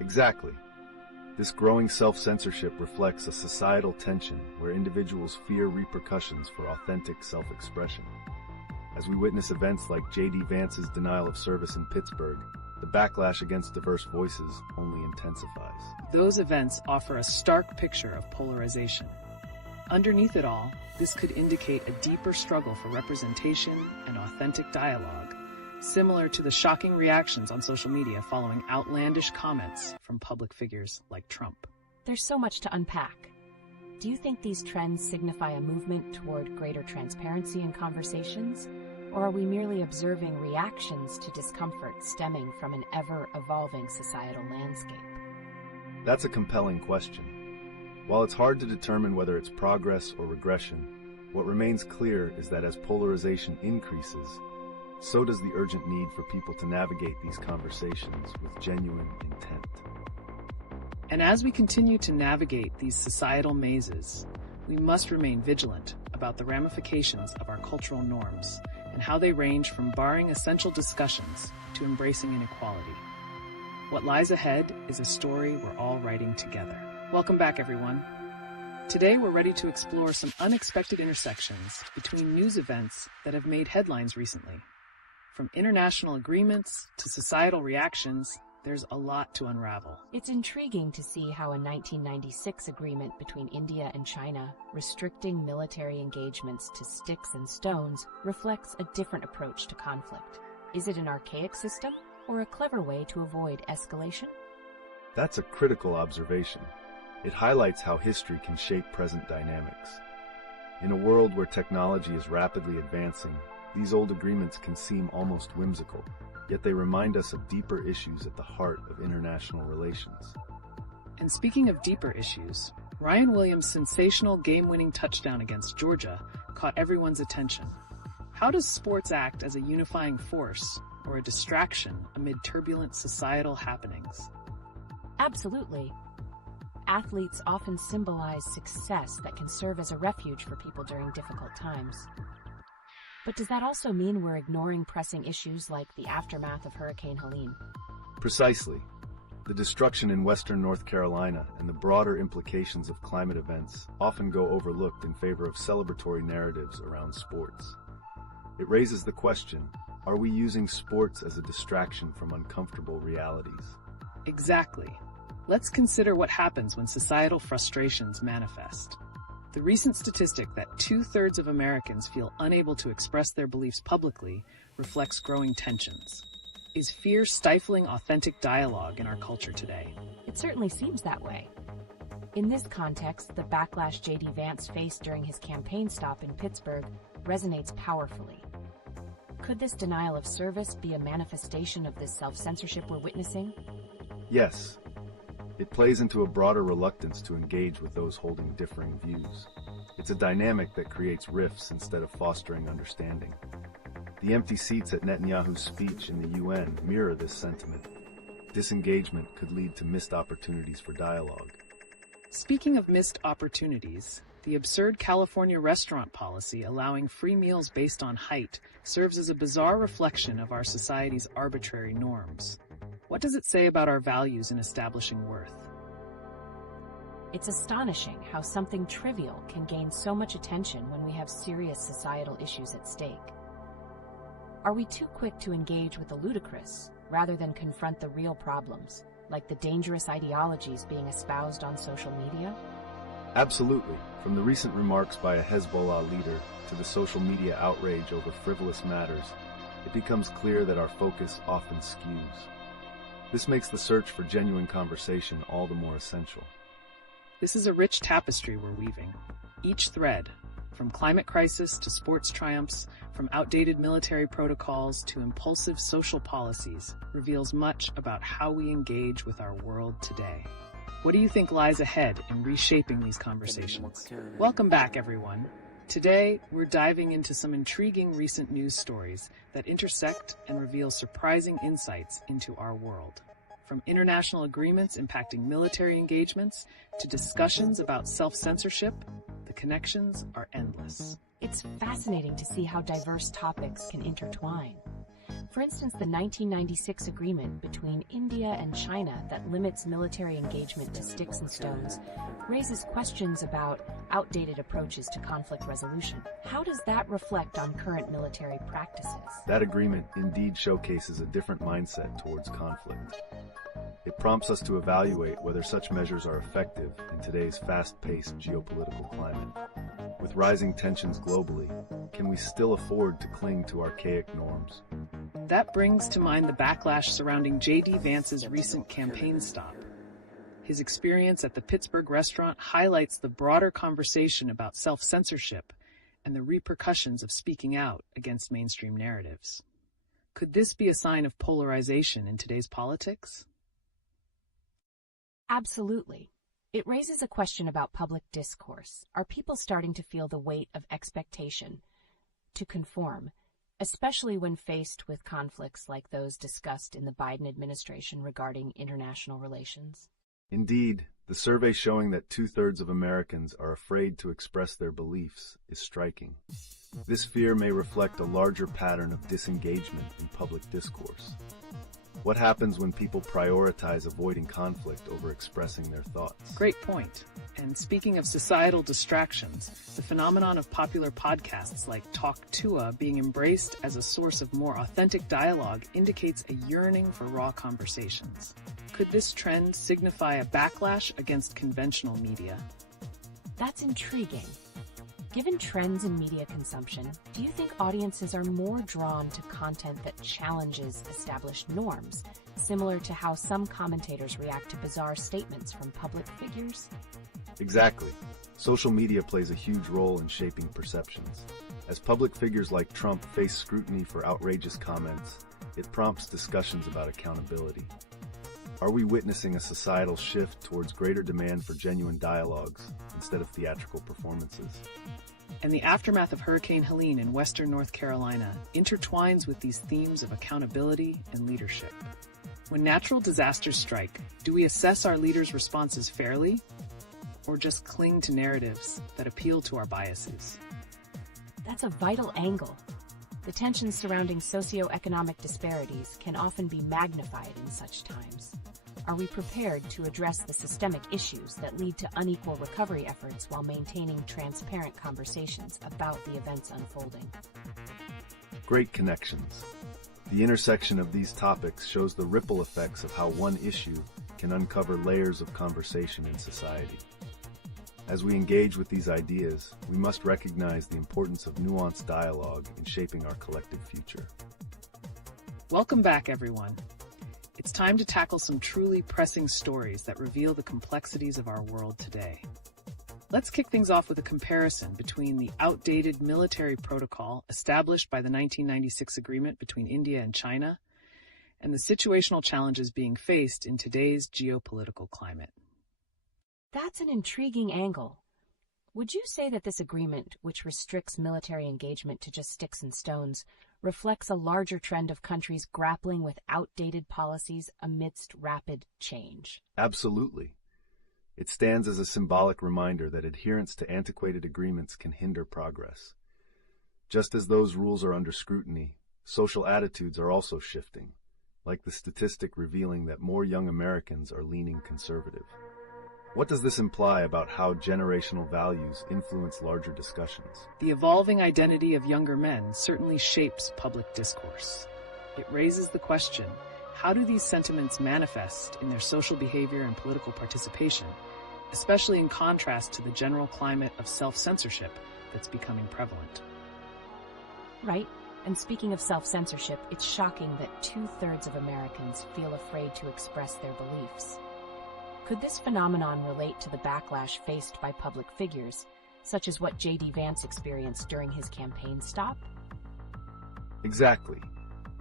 Exactly. This growing self-censorship reflects a societal tension where individuals fear repercussions for authentic self-expression. As we witness events like J.D. Vance's denial of service in Pittsburgh, the backlash against diverse voices only intensifies. Those events offer a stark picture of polarization. Underneath it all, this could indicate a deeper struggle for representation and authentic dialogue, similar to the shocking reactions on social media following outlandish comments from public figures like Trump. There's so much to unpack. Do you think these trends signify a movement toward greater transparency in conversations, or are we merely observing reactions to discomfort stemming from an ever-evolving societal landscape? That's a compelling question. While it's hard to determine whether it's progress or regression, what remains clear is that as polarization increases, so does the urgent need for people to navigate these conversations with genuine intent. And as we continue to navigate these societal mazes, we must remain vigilant about the ramifications of our cultural norms and how they range from barring essential discussions to embracing inequality. What lies ahead is a story we're all writing together. Welcome back, everyone. Today, we're ready to explore some unexpected intersections between news events that have made headlines recently. From international agreements to societal reactions, there's a lot to unravel. It's intriguing to see how a 1996 agreement between India and China restricting military engagements to sticks and stones reflects a different approach to conflict. Is it an archaic system or a clever way to avoid escalation? That's a critical observation. It highlights how history can shape present dynamics. In a world where technology is rapidly advancing, these old agreements can seem almost whimsical, yet they remind us of deeper issues at the heart of international relations. And speaking of deeper issues, Ryan Williams' sensational game-winning touchdown against Georgia caught everyone's attention. How does sports act as a unifying force or a distraction amid turbulent societal happenings? Absolutely. Athletes often symbolize success that can serve as a refuge for people during difficult times. But does that also mean we're ignoring pressing issues like the aftermath of Hurricane Helene? Precisely. The destruction in western North Carolina and the broader implications of climate events often go overlooked in favor of celebratory narratives around sports. It raises the question, are we using sports as a distraction from uncomfortable realities? Exactly. Let's consider what happens when societal frustrations manifest. The recent statistic that 2/3 of Americans feel unable to express their beliefs publicly reflects growing tensions. Is fear stifling authentic dialogue in our culture today? It certainly seems that way. In this context, the backlash J.D. Vance faced during his campaign stop in Pittsburgh resonates powerfully. Could this denial of service be a manifestation of this self-censorship we're witnessing? Yes. It plays into a broader reluctance to engage with those holding differing views. It's a dynamic that creates rifts instead of fostering understanding. The empty seats at Netanyahu's speech in the UN mirror this sentiment. Disengagement could lead to missed opportunities for dialogue. Speaking of missed opportunities, the absurd California restaurant policy allowing free meals based on height serves as a bizarre reflection of our society's arbitrary norms. What does it say about our values in establishing worth? It's astonishing how something trivial can gain so much attention when we have serious societal issues at stake. Are we too quick to engage with the ludicrous rather than confront the real problems, like the dangerous ideologies being espoused on social media? Absolutely. From the recent remarks by a Hezbollah leader to the social media outrage over frivolous matters, it becomes clear that our focus often skews. This makes the search for genuine conversation all the more essential. This is a rich tapestry we're weaving. Each thread, from climate crisis to sports triumphs, from outdated military protocols to impulsive social policies, reveals much about how we engage with our world today. What do you think lies ahead in reshaping these conversations? Welcome back, everyone. Today, we're diving into some intriguing recent news stories that intersect and reveal surprising insights into our world. From international agreements impacting military engagements to discussions about self-censorship, the connections are endless. It's fascinating to see how diverse topics can intertwine. For instance, the 1996 agreement between India and China that limits military engagement to sticks and stones raises questions about outdated approaches to conflict resolution. How does that reflect on current military practices? That agreement indeed showcases a different mindset towards conflict. It prompts us to evaluate whether such measures are effective in today's fast-paced geopolitical climate. With rising tensions globally, can we still afford to cling to archaic norms? That brings to mind the backlash surrounding J.D. Vance's recent campaign stop. His experience at the Pittsburgh restaurant highlights the broader conversation about self-censorship and the repercussions of speaking out against mainstream narratives. Could this be a sign of polarization in today's politics? Absolutely. It raises a question about public discourse. Are people starting to feel the weight of expectation to conform, especially when faced with conflicts like those discussed in the Biden administration regarding international relations? Indeed, the survey showing that 2/3 of Americans are afraid to express their beliefs is striking. This fear may reflect a larger pattern of disengagement in public discourse. What happens when people prioritize avoiding conflict over expressing their thoughts? Great point. And speaking of societal distractions, the phenomenon of popular podcasts like Talk Tua being embraced as a source of more authentic dialogue indicates a yearning for raw conversations. Could this trend signify a backlash against conventional media? That's intriguing. Given trends in media consumption, do you think audiences are more drawn to content that challenges established norms, similar to how some commentators react to bizarre statements from public figures? Exactly. Social media plays a huge role in shaping perceptions. As public figures like Trump face scrutiny for outrageous comments, it prompts discussions about accountability. Are we witnessing a societal shift towards greater demand for genuine dialogues instead of theatrical performances? And the aftermath of Hurricane Helene in western North Carolina intertwines with these themes of accountability and leadership. When natural disasters strike, do we assess our leaders' responses fairly, or just cling to narratives that appeal to our biases? That's a vital angle. The tensions surrounding socioeconomic disparities can often be magnified in such times. Are we prepared to address the systemic issues that lead to unequal recovery efforts while maintaining transparent conversations about the events unfolding? Great connections. The intersection of these topics shows the ripple effects of how one issue can uncover layers of conversation in society. As we engage with these ideas, we must recognize the importance of nuanced dialogue in shaping our collective future. Welcome back, everyone. It's time to tackle some truly pressing stories that reveal the complexities of our world today. Let's kick things off with a comparison between the outdated military protocol established by the 1996 agreement between India and China and the situational challenges being faced in today's geopolitical climate. That's an intriguing angle. Would you say that this agreement, which restricts military engagement to just sticks and stones, reflects a larger trend of countries grappling with outdated policies amidst rapid change? Absolutely. It stands as a symbolic reminder that adherence to antiquated agreements can hinder progress. Just as those rules are under scrutiny, social attitudes are also shifting, like the statistic revealing that more young Americans are leaning conservative. What does this imply about how generational values influence larger discussions? The evolving identity of younger men certainly shapes public discourse. It raises the question, how do these sentiments manifest in their social behavior and political participation, especially in contrast to the general climate of self-censorship that's becoming prevalent? Right. And speaking of self-censorship, it's shocking that 2/3 of Americans feel afraid to express their beliefs. Could this phenomenon relate to the backlash faced by public figures, such as what J.D. Vance experienced during his campaign stop? Exactly.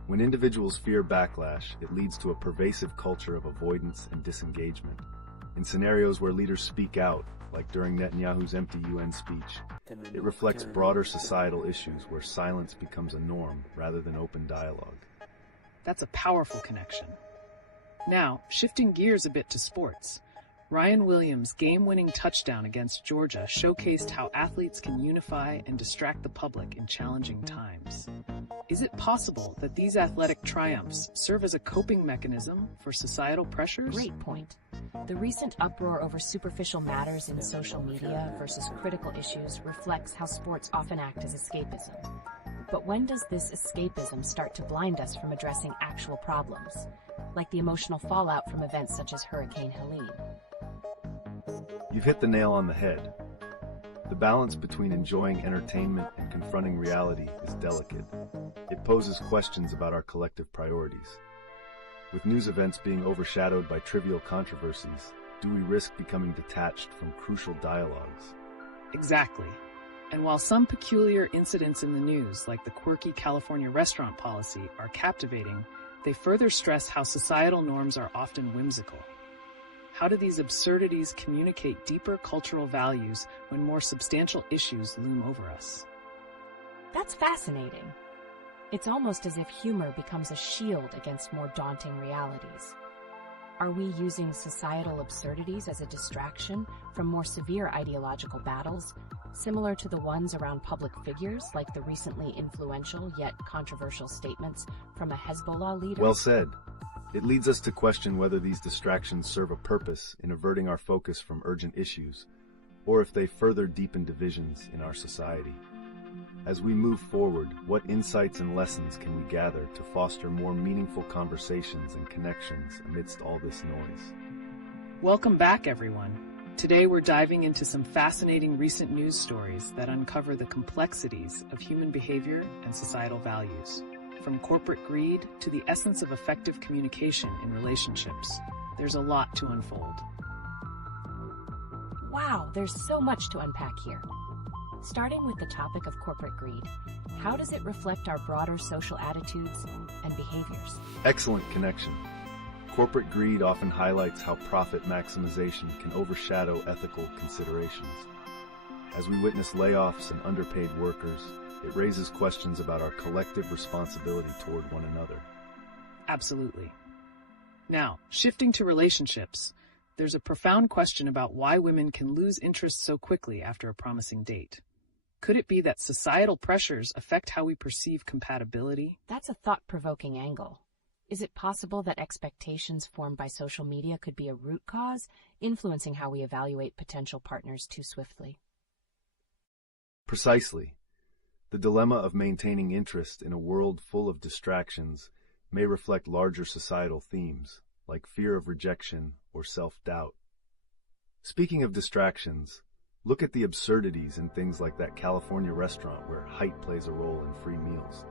When individuals fear backlash, it leads to a pervasive culture of avoidance and disengagement. In scenarios where leaders speak out, like during Netanyahu's empty UN speech, it reflects broader societal issues where silence becomes a norm rather than open dialogue. That's a powerful connection. Now, shifting gears a bit to sports, Ryan Williams' game-winning touchdown against Georgia showcased how athletes can unify and distract the public in challenging times. Is it possible that these athletic triumphs serve as a coping mechanism for societal pressures? Great point. The recent uproar over superficial matters in social media versus critical issues reflects how sports often act as escapism. But when does this escapism start to blind us from addressing actual problems, like the emotional fallout from events such as Hurricane Helene? You've hit the nail on the head. The balance between enjoying entertainment and confronting reality is delicate. It poses questions about our collective priorities. With news events being overshadowed by trivial controversies, do we risk becoming detached from crucial dialogues? Exactly. And while some peculiar incidents in the news, like the quirky California restaurant policy, are captivating, they further stress how societal norms are often whimsical. How do these absurdities communicate deeper cultural values when more substantial issues loom over us? That's fascinating. It's almost as if humor becomes a shield against more daunting realities. Are we using societal absurdities as a distraction from more severe ideological battles, similar to the ones around public figures, like the recently influential yet controversial statements from a Hezbollah leader? Well said. It leads us to question whether these distractions serve a purpose in averting our focus from urgent issues, or if they further deepen divisions in our society. As we move forward, what insights and lessons can we gather to foster more meaningful conversations and connections amidst all this noise? Welcome back, everyone. Today we're diving into some fascinating recent news stories that uncover the complexities of human behavior and societal values. From corporate greed to the essence of effective communication in relationships, there's a lot to unfold. Wow, there's so much to unpack here. Starting with the topic of corporate greed, how does it reflect our broader social attitudes and behaviors? Excellent connection. Corporate greed often highlights how profit maximization can overshadow ethical considerations. As we witness layoffs and underpaid workers, it raises questions about our collective responsibility toward one another. Absolutely. Now, shifting to relationships, there's a profound question about why women can lose interest so quickly after a promising date. Could it be that societal pressures affect how we perceive compatibility? That's a thought-provoking angle. Is it possible that expectations formed by social media could be a root cause, influencing how we evaluate potential partners too swiftly? Precisely. The dilemma of maintaining interest in a world full of distractions may reflect larger societal themes, like fear of rejection or self-doubt. Speaking of distractions, look at the absurdities in things like that California restaurant where height plays a role in free meals.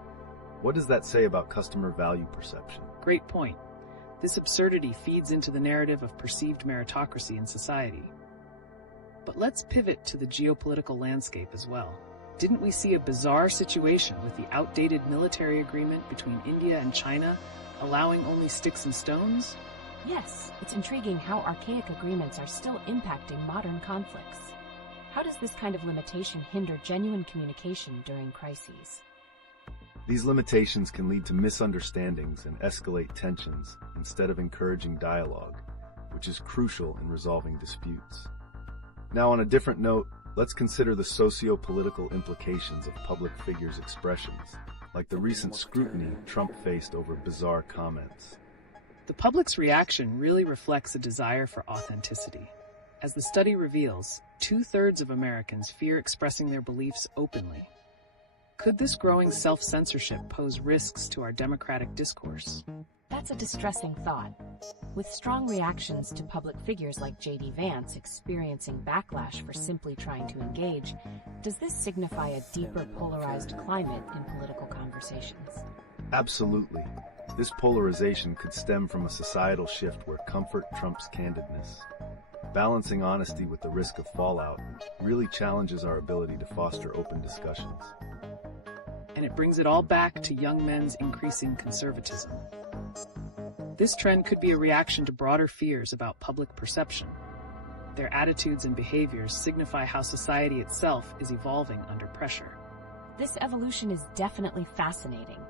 What does that say about customer value perception? Great point. This absurdity feeds into the narrative of perceived meritocracy in society. But let's pivot to the geopolitical landscape as well. Didn't we see a bizarre situation with the outdated military agreement between India and China, allowing only sticks and stones? Yes, it's intriguing how archaic agreements are still impacting modern conflicts. How does this kind of limitation hinder genuine communication during crises? These limitations can lead to misunderstandings and escalate tensions instead of encouraging dialogue, which is crucial in resolving disputes. Now, on a different note, let's consider the socio-political implications of public figures' expressions, like the recent scrutiny Trump faced over bizarre comments. The public's reaction really reflects a desire for authenticity. As the study reveals, 2/3 of Americans fear expressing their beliefs openly. Could this growing self-censorship pose risks to our democratic discourse? That's a distressing thought. With strong reactions to public figures like J.D. Vance experiencing backlash for simply trying to engage, does this signify a deeper polarized climate in political conversations? Absolutely. This polarization could stem from a societal shift where comfort trumps candidness. Balancing honesty with the risk of fallout really challenges our ability to foster open discussions. And it brings it all back to young men's increasing conservatism. This trend could be a reaction to broader fears about public perception. Their attitudes and behaviors signify how society itself is evolving under pressure. This evolution is definitely fascinating.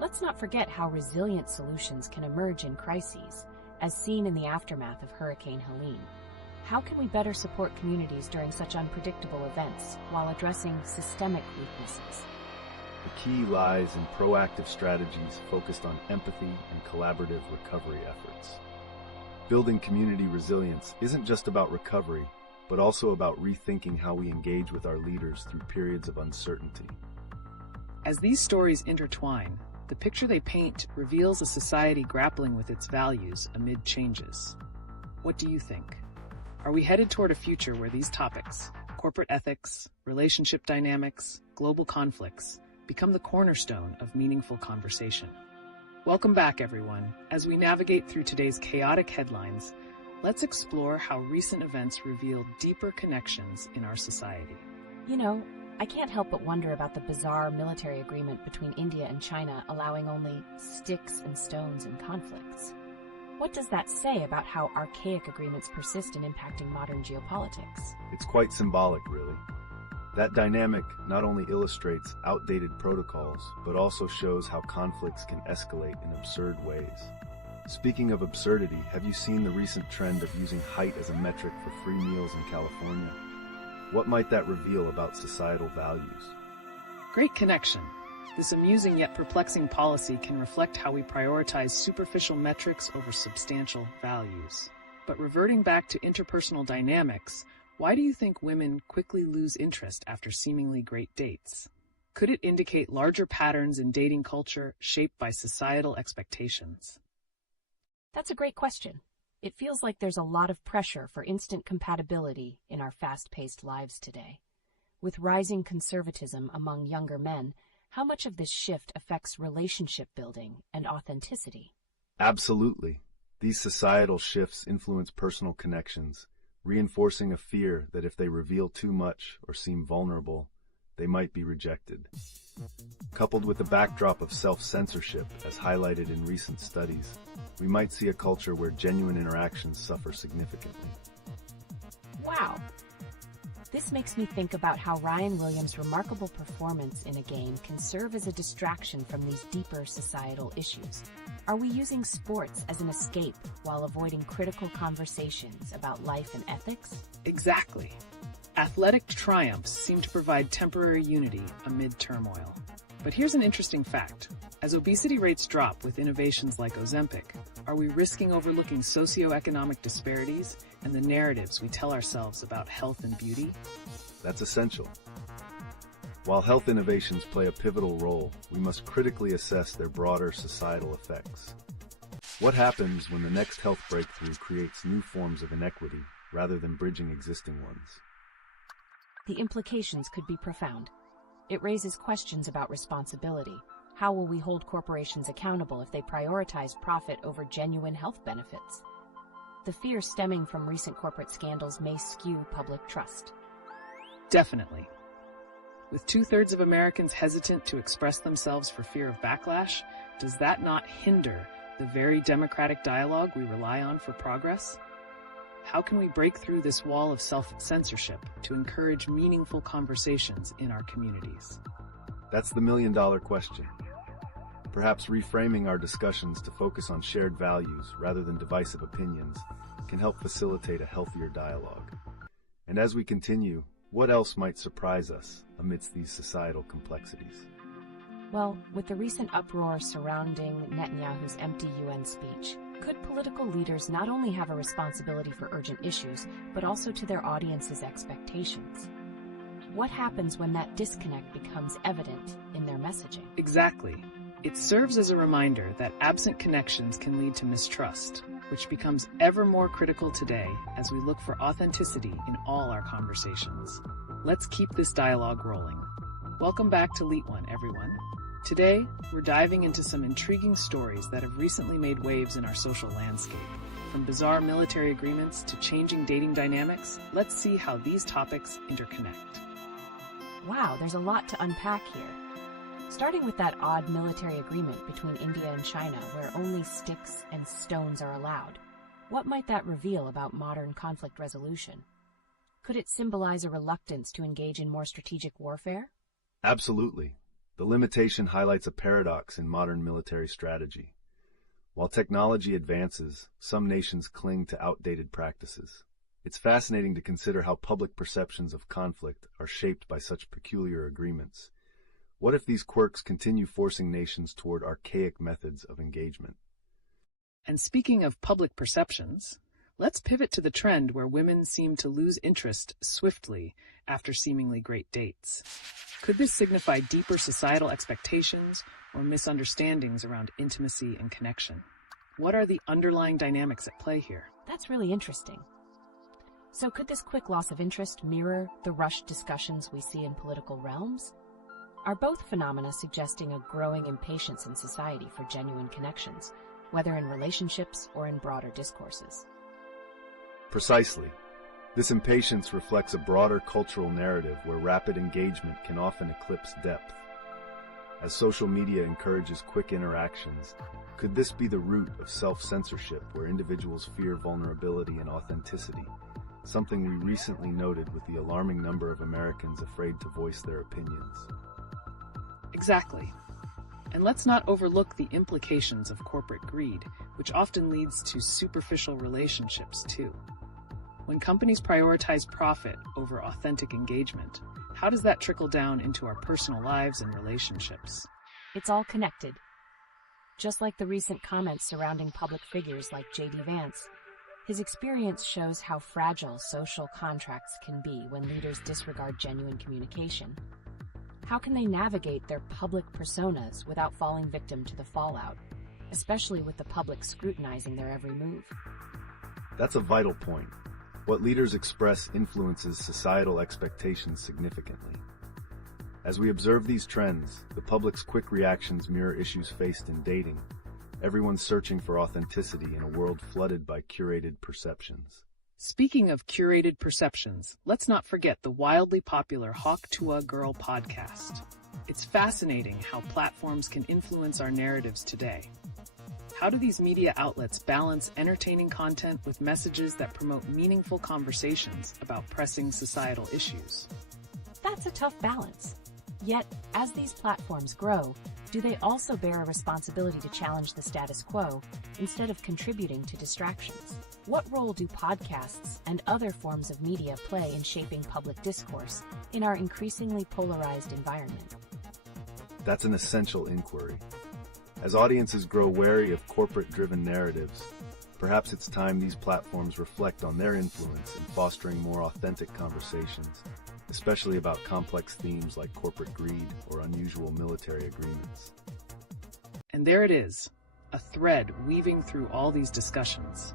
Let's not forget how resilient solutions can emerge in crises, as seen in the aftermath of Hurricane Helene. How can we better support communities during such unpredictable events while addressing systemic weaknesses? The key lies in proactive strategies focused on empathy and collaborative recovery efforts. Building community resilience isn't just about recovery, but also about rethinking how we engage with our leaders through periods of uncertainty. As these stories intertwine, the picture they paint reveals a society grappling with its values amid changes. What do you think? Are we headed toward a future where these topics, corporate ethics, relationship dynamics, global conflicts, become the cornerstone of meaningful conversation? Welcome back, everyone. As we navigate through today's chaotic headlines, let's explore how recent events reveal deeper connections in our society. You know, I can't help but wonder about the bizarre military agreement between India and China allowing only sticks and stones in conflicts. What does that say about how archaic agreements persist in impacting modern geopolitics? It's quite symbolic, really. That dynamic not only illustrates outdated protocols, but also shows how conflicts can escalate in absurd ways. Speaking of absurdity, have you seen the recent trend of using height as a metric for free meals in California? What might that reveal about societal values? Great connection. This amusing yet perplexing policy can reflect how we prioritize superficial metrics over substantial values. But reverting back to interpersonal dynamics, why do you think women quickly lose interest after seemingly great dates? Could it indicate larger patterns in dating culture shaped by societal expectations? That's a great question. It feels like there's a lot of pressure for instant compatibility in our fast-paced lives today. With rising conservatism among younger men, how much of this shift affects relationship building and authenticity? Absolutely. These societal shifts influence personal connections, reinforcing a fear that if they reveal too much or seem vulnerable, they might be rejected. Coupled with the backdrop of self-censorship, as highlighted in recent studies, we might see a culture where genuine interactions suffer significantly. Wow! This makes me think about how Ryan Williams' remarkable performance in a game can serve as a distraction from these deeper societal issues. Are we using sports as an escape while avoiding critical conversations about life and ethics? Exactly. Athletic triumphs seem to provide temporary unity amid turmoil. But here's an interesting fact. As obesity rates drop with innovations like Ozempic, are we risking overlooking socioeconomic disparities and the narratives we tell ourselves about health and beauty? That's essential. While health innovations play a pivotal role, we must critically assess their broader societal effects. What happens when the next health breakthrough creates new forms of inequity rather than bridging existing ones? The implications could be profound. It raises questions about responsibility. How will we hold corporations accountable if they prioritize profit over genuine health benefits? The fear stemming from recent corporate scandals may skew public trust. Definitely. With 2/3 of Americans hesitant to express themselves for fear of backlash, does that not hinder the very democratic dialogue we rely on for progress? How can we break through this wall of self-censorship to encourage meaningful conversations in our communities? That's the million-dollar question. Perhaps reframing our discussions to focus on shared values rather than divisive opinions can help facilitate a healthier dialogue. And as we continue, what else might surprise us amidst these societal complexities? Well, with the recent uproar surrounding Netanyahu's empty UN speech, could political leaders not only have a responsibility for urgent issues, but also to their audience's expectations? What happens when that disconnect becomes evident in their messaging? Exactly. It serves as a reminder that absent connections can lead to mistrust, which becomes ever more critical today as we look for authenticity in all our conversations. Let's keep this dialogue rolling. Welcome back to LeetOne, everyone. Today, we're diving into some intriguing stories that have recently made waves in our social landscape. From bizarre military agreements to changing dating dynamics, let's see how these topics interconnect. Wow, there's a lot to unpack here. Starting with that odd military agreement between India and China where only sticks and stones are allowed. What might that reveal about modern conflict resolution? Could it symbolize a reluctance to engage in more strategic warfare? Absolutely. The limitation highlights a paradox in modern military strategy. While technology advances, some nations cling to outdated practices. It's fascinating to consider how public perceptions of conflict are shaped by such peculiar agreements. What if these quirks continue forcing nations toward archaic methods of engagement? And speaking of public perceptions, let's pivot to the trend where women seem to lose interest swiftly after seemingly great dates. Could this signify deeper societal expectations or misunderstandings around intimacy and connection? What are the underlying dynamics at play here? That's really interesting. So could this quick loss of interest mirror the rushed discussions we see in political realms? Are both phenomena suggesting a growing impatience in society for genuine connections, whether in relationships or in broader discourses? Precisely. This impatience reflects a broader cultural narrative where rapid engagement can often eclipse depth. As social media encourages quick interactions, could this be the root of self-censorship where individuals fear vulnerability and authenticity, something we recently noted with the alarming number of Americans afraid to voice their opinions? Exactly. And let's not overlook the implications of corporate greed, which often leads to superficial relationships too. When companies prioritize profit over authentic engagement, how does that trickle down into our personal lives and relationships? It's all connected. Just like the recent comments surrounding public figures like J.D. Vance, his experience shows how fragile social contracts can be when leaders disregard genuine communication. How can they navigate their public personas without falling victim to the fallout, especially with the public scrutinizing their every move? That's a vital point. What leaders express influences societal expectations significantly. As we observe these trends, the public's quick reactions mirror issues faced in dating. Everyone's searching for authenticity in a world flooded by curated perceptions. Speaking of curated perceptions, let's not forget the wildly popular Hawk to a Girl podcast. It's fascinating how platforms can influence our narratives today. How do these media outlets balance entertaining content with messages that promote meaningful conversations about pressing societal issues? That's a tough balance. Yet, as these platforms grow, do they also bear a responsibility to challenge the status quo instead of contributing to distractions? What role do podcasts and other forms of media play in shaping public discourse in our increasingly polarized environment? That's an essential inquiry. As audiences grow wary of corporate-driven narratives, perhaps it's time these platforms reflect on their influence in fostering more authentic conversations, especially about complex themes like corporate greed or unusual military agreements. And there it is, a thread weaving through all these discussions.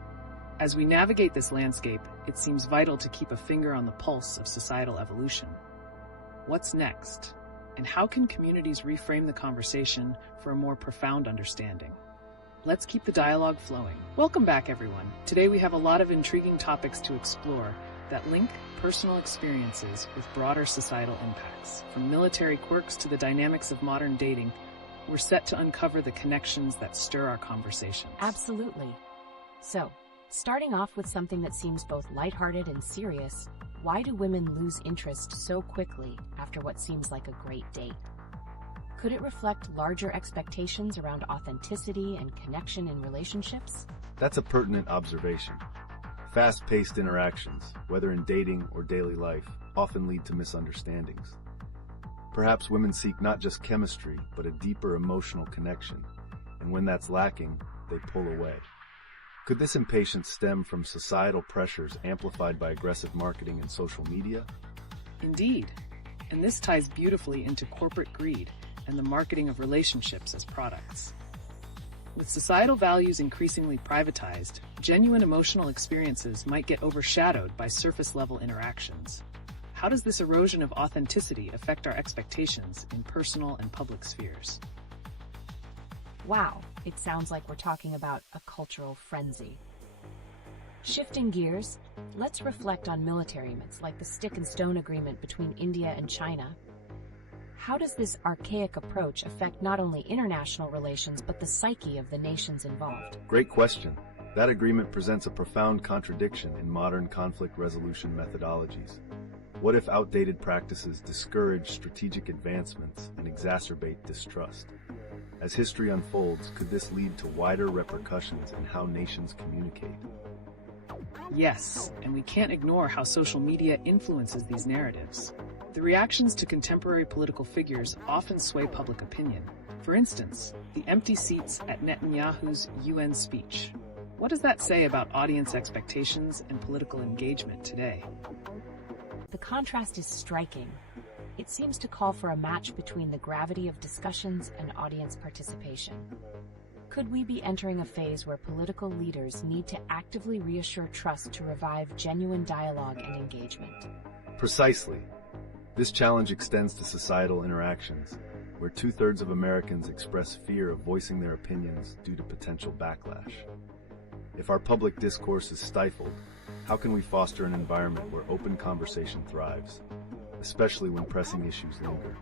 As we navigate this landscape, it seems vital to keep a finger on the pulse of societal evolution. What's next? And how can communities reframe the conversation for a more profound understanding? Let's keep the dialogue flowing. Welcome back, everyone. Today we have a lot of intriguing topics to explore that link personal experiences with broader societal impacts. From military quirks to the dynamics of modern dating, we're set to uncover the connections that stir our conversations. Absolutely. So, starting off with something that seems both lighthearted and serious, why do women lose interest so quickly after what seems like a great date? Could it reflect larger expectations around authenticity and connection in relationships? That's a pertinent observation. Fast-paced interactions, whether in dating or daily life, often lead to misunderstandings. Perhaps women seek not just chemistry, but a deeper emotional connection, and when that's lacking, they pull away. Could this impatience stem from societal pressures amplified by aggressive marketing and social media? Indeed, and this ties beautifully into corporate greed and the marketing of relationships as products. With societal values increasingly privatized, genuine emotional experiences might get overshadowed by surface-level interactions. How does this erosion of authenticity affect our expectations in personal and public spheres? Wow, it sounds like we're talking about a cultural frenzy. Shifting gears, let's reflect on military myths like the stick and stone agreement between India and China. How does this archaic approach affect not only international relations but the psyche of the nations involved? Great question. That agreement presents a profound contradiction in modern conflict resolution methodologies. What if outdated practices discourage strategic advancements and exacerbate distrust? As history unfolds, could this lead to wider repercussions in how nations communicate? Yes, and we can't ignore how social media influences these narratives. The reactions to contemporary political figures often sway public opinion. For instance, the empty seats at Netanyahu's UN speech. What does that say about audience expectations and political engagement today? The contrast is striking. It seems to call for a match between the gravity of discussions and audience participation. Could we be entering a phase where political leaders need to actively reassure trust to revive genuine dialogue and engagement? Precisely. This challenge extends to societal interactions, where 2/3 of Americans express fear of voicing their opinions due to potential backlash. If our public discourse is stifled, how can we foster an environment where open conversation thrives, especially when pressing issues linger?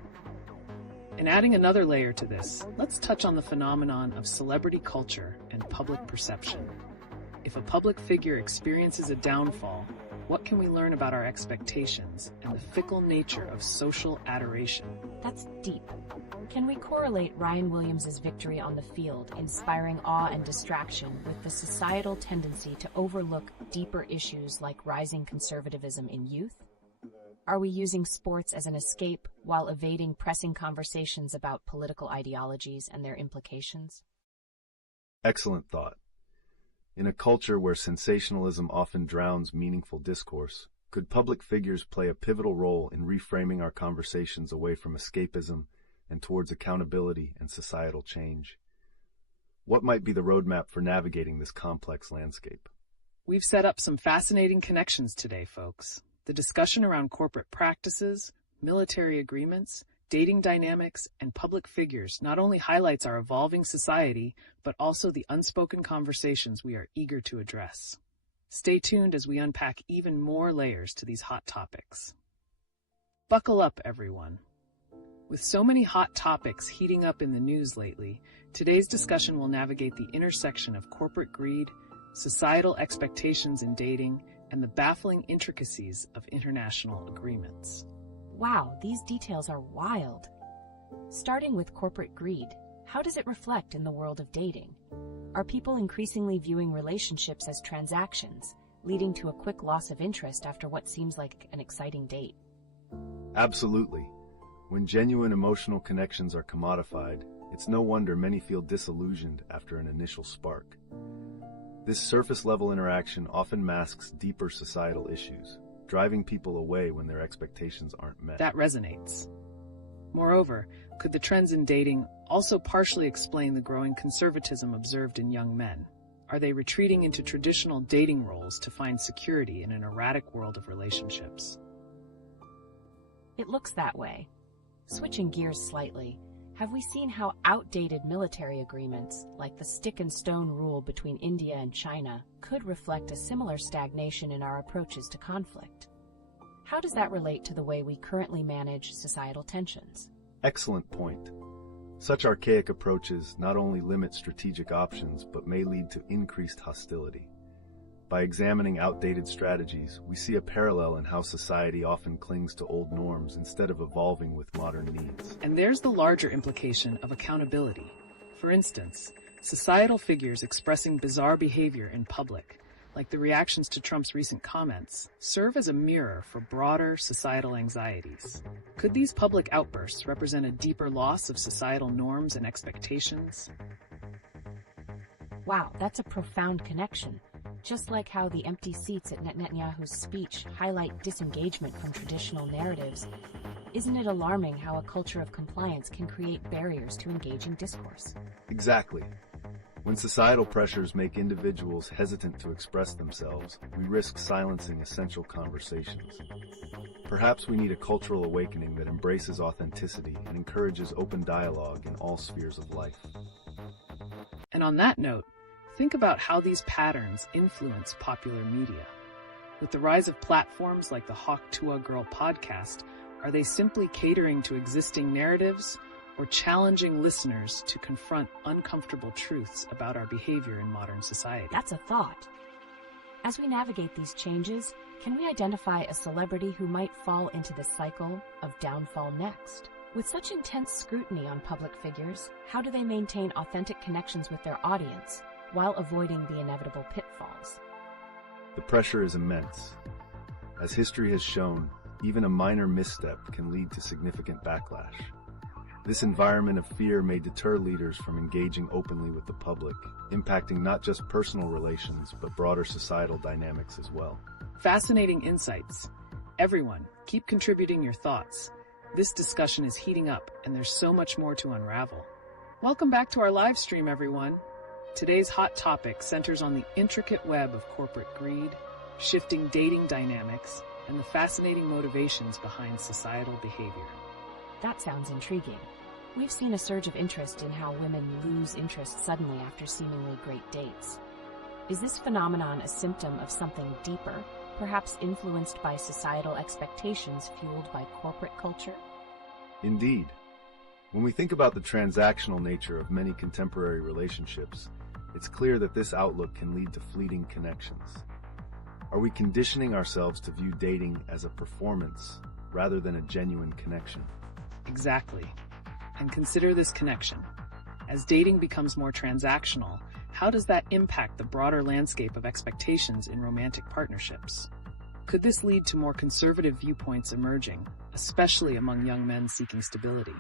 And adding another layer to this, let's touch on the phenomenon of celebrity culture and public perception. If a public figure experiences a downfall, what can we learn about our expectations and the fickle nature of social adoration? That's deep. Can we correlate Ryan Williams' victory on the field, inspiring awe and distraction, with the societal tendency to overlook deeper issues like rising conservatism in youth? Are we using sports as an escape while evading pressing conversations about political ideologies and their implications? Excellent thought. In a culture where sensationalism often drowns meaningful discourse, could public figures play a pivotal role in reframing our conversations away from escapism and towards accountability and societal change? What might be the roadmap for navigating this complex landscape? We've set up some fascinating connections today, folks. The discussion around corporate practices, military agreements, dating dynamics, and public figures not only highlights our evolving society, but also the unspoken conversations we are eager to address. Stay tuned as we unpack even more layers to these hot topics. Buckle up, everyone. With so many hot topics heating up in the news lately, today's discussion will navigate the intersection of corporate greed, societal expectations in dating, and the baffling intricacies of international agreements. Wow, these details are wild. Starting with corporate greed, how does it reflect in the world of dating? Are people increasingly viewing relationships as transactions, leading to a quick loss of interest after what seems like an exciting date? Absolutely. When genuine emotional connections are commodified, it's no wonder many feel disillusioned after an initial spark. This surface-level interaction often masks deeper societal issues, driving people away when their expectations aren't met. That resonates. Moreover, could the trends in dating also partially explain the growing conservatism observed in young men? Are they retreating into traditional dating roles to find security in an erratic world of relationships? It looks that way. Switching gears slightly, have we seen how outdated military agreements, like the stick and stone rule between India and China, could reflect a similar stagnation in our approaches to conflict? How does that relate to the way we currently manage societal tensions? Excellent point. Such archaic approaches not only limit strategic options, but may lead to increased hostility. By examining outdated strategies, we see a parallel in how society often clings to old norms instead of evolving with modern needs. And there's the larger implication of accountability. For instance, societal figures expressing bizarre behavior in public, like the reactions to Trump's recent comments, serve as a mirror for broader societal anxieties. Could these public outbursts represent a deeper loss of societal norms and expectations? Wow, that's a profound connection. Just like how the empty seats at Netanyahu's speech highlight disengagement from traditional narratives, isn't it alarming how a culture of compliance can create barriers to engaging discourse? Exactly. When societal pressures make individuals hesitant to express themselves, we risk silencing essential conversations. Perhaps we need a cultural awakening that embraces authenticity and encourages open dialogue in all spheres of life. And on that note, think about how these patterns influence popular media. With the rise of platforms like the Hawk Tuah Girl podcast, are they simply catering to existing narratives or challenging listeners to confront uncomfortable truths about our behavior in modern society? That's a thought. As we navigate these changes, can we identify a celebrity who might fall into the cycle of downfall next? With such intense scrutiny on public figures, how do they maintain authentic connections with their audience while avoiding the inevitable pitfalls? The pressure is immense. As history has shown, even a minor misstep can lead to significant backlash. This environment of fear may deter leaders from engaging openly with the public, impacting not just personal relations, but broader societal dynamics as well. Fascinating insights. Everyone, keep contributing your thoughts. This discussion is heating up, and there's so much more to unravel. Welcome back to our live stream, everyone. Today's hot topic centers on the intricate web of corporate greed, shifting dating dynamics, and the fascinating motivations behind societal behavior. That sounds intriguing. We've seen a surge of interest in how women lose interest suddenly after seemingly great dates. Is this phenomenon a symptom of something deeper, perhaps influenced by societal expectations fueled by corporate culture? Indeed. When we think about the transactional nature of many contemporary relationships, it's clear that this outlook can lead to fleeting connections. Are we conditioning ourselves to view dating as a performance rather than a genuine connection? Exactly. And consider this connection. As dating becomes more transactional, how does that impact the broader landscape of expectations in romantic partnerships? Could this lead to more conservative viewpoints emerging, especially among young men seeking stability?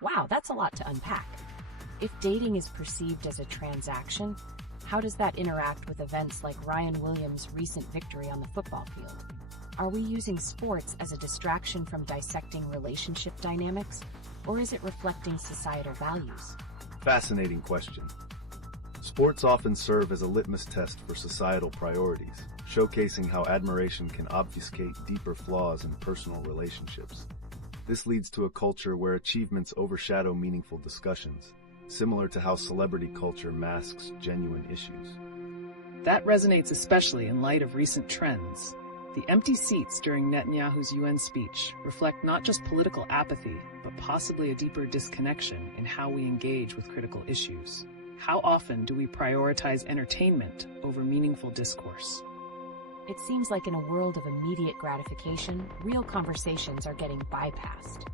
Wow, that's a lot to unpack. If dating is perceived as a transaction, how does that interact with events like Ryan Williams' recent victory on the football field? Are we using sports as a distraction from dissecting relationship dynamics, or is it reflecting societal values? Fascinating question. Sports often serve as a litmus test for societal priorities, showcasing how admiration can obfuscate deeper flaws in personal relationships. This leads to a culture where achievements overshadow meaningful discussions, similar to how celebrity culture masks genuine issues. That resonates especially in light of recent trends. The empty seats during Netanyahu's UN speech reflect not just political apathy, but possibly a deeper disconnection in how we engage with critical issues. How often do we prioritize entertainment over meaningful discourse? It seems like in a world of immediate gratification, real conversations are getting bypassed.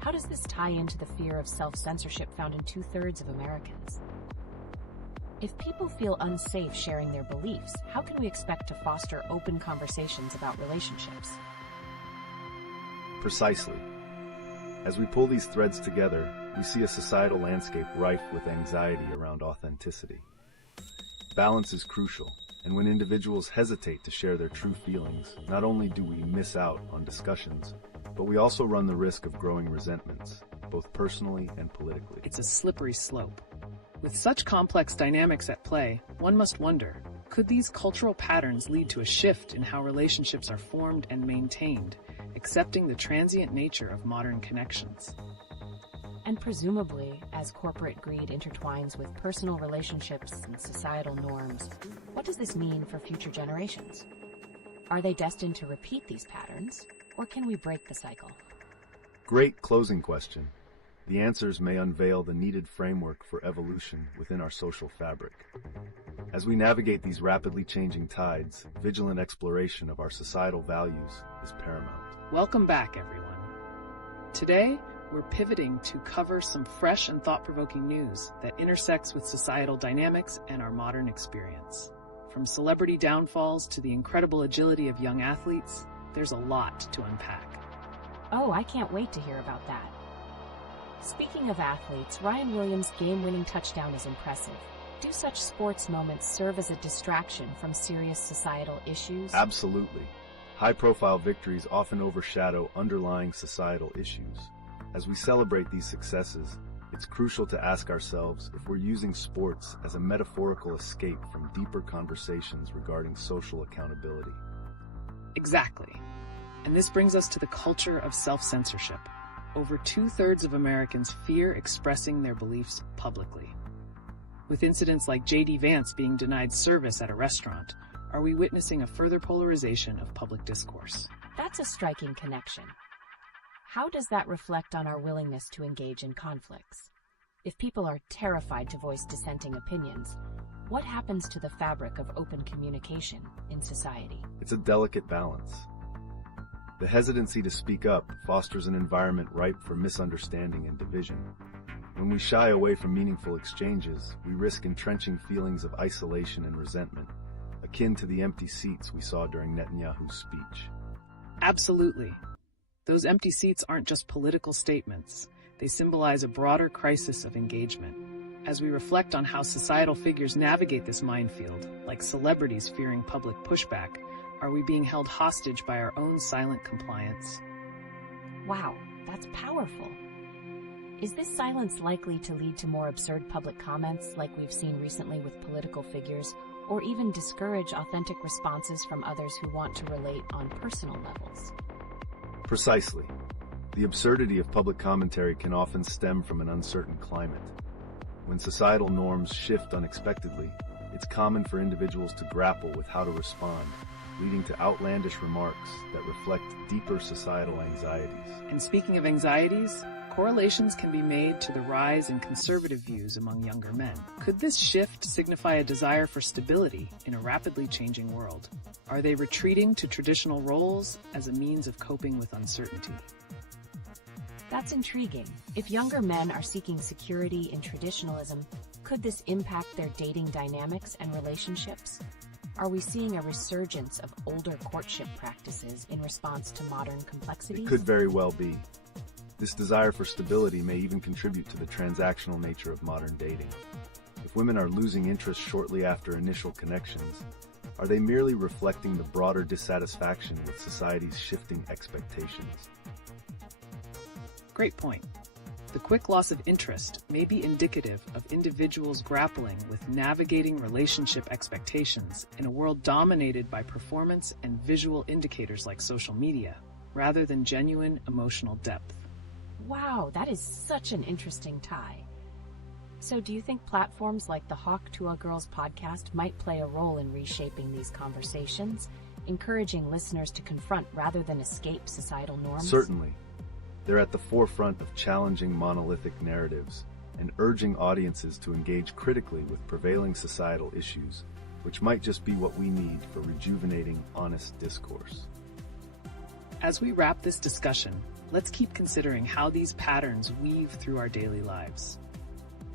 How does this tie into the fear of self-censorship found in 2/3 of Americans? If people feel unsafe sharing their beliefs, how can we expect to foster open conversations about relationships? Precisely. As we pull these threads together, we see a societal landscape rife with anxiety around authenticity. Balance is crucial, and when individuals hesitate to share their true feelings, not only do we miss out on discussions, but we also run the risk of growing resentments, both personally and politically. It's a slippery slope. With such complex dynamics at play, one must wonder, could these cultural patterns lead to a shift in how relationships are formed and maintained, accepting the transient nature of modern connections? And presumably, as corporate greed intertwines with personal relationships and societal norms, what does this mean for future generations? Are they destined to repeat these patterns, or can we break the cycle? Great closing question. The answers may unveil the needed framework for evolution within our social fabric. As we navigate these rapidly changing tides, vigilant exploration of our societal values is paramount. Welcome back, everyone. Today, we're pivoting to cover some fresh and thought-provoking news that intersects with societal dynamics and our modern experience. From celebrity downfalls to the incredible agility of young athletes, there's a lot to unpack. Oh, I can't wait to hear about that. Speaking of athletes, Ryan Williams' game-winning touchdown is impressive. Do such sports moments serve as a distraction from serious societal issues? Absolutely. High-profile victories often overshadow underlying societal issues. As we celebrate these successes, it's crucial to ask ourselves if we're using sports as a metaphorical escape from deeper conversations regarding social accountability. Exactly. And this brings us to the culture of self-censorship. Over 2/3 of Americans fear expressing their beliefs publicly. With incidents like J.D. Vance being denied service at a restaurant, are we witnessing a further polarization of public discourse? That's a striking connection. How does that reflect on our willingness to engage in conflicts? If people are terrified to voice dissenting opinions, what happens to the fabric of open communication in society? It's a delicate balance. The hesitancy to speak up fosters an environment ripe for misunderstanding and division. When we shy away from meaningful exchanges, we risk entrenching feelings of isolation and resentment, akin to the empty seats we saw during Netanyahu's speech. Absolutely. Those empty seats aren't just political statements. They symbolize a broader crisis of engagement. As we reflect on how societal figures navigate this minefield, like celebrities fearing public pushback, are we being held hostage by our own silent compliance? Wow, that's powerful. Is this silence likely to lead to more absurd public comments like we've seen recently with political figures, or even discourage authentic responses from others who want to relate on personal levels? Precisely. The absurdity of public commentary can often stem from an uncertain climate. When societal norms shift unexpectedly, it's common for individuals to grapple with how to respond, leading to outlandish remarks that reflect deeper societal anxieties. And speaking of anxieties, correlations can be made to the rise in conservative views among younger men. Could this shift signify a desire for stability in a rapidly changing world? Are they retreating to traditional roles as a means of coping with uncertainty? That's intriguing. If younger men are seeking security in traditionalism, could this impact their dating dynamics and relationships? Are we seeing a resurgence of older courtship practices in response to modern complexities? It could very well be. This desire for stability may even contribute to the transactional nature of modern dating. If women are losing interest shortly after initial connections, are they merely reflecting the broader dissatisfaction with society's shifting expectations? Great point. The quick loss of interest may be indicative of individuals grappling with navigating relationship expectations in a world dominated by performance and visual indicators like social media, rather than genuine emotional depth. Wow, that is such an interesting tie. So do you think platforms like the Hawk to a Girls podcast might play a role in reshaping these conversations, encouraging listeners to confront rather than escape societal norms? Certainly. They're at the forefront of challenging monolithic narratives and urging audiences to engage critically with prevailing societal issues, which might just be what we need for rejuvenating honest discourse. As we wrap this discussion, let's keep considering how these patterns weave through our daily lives.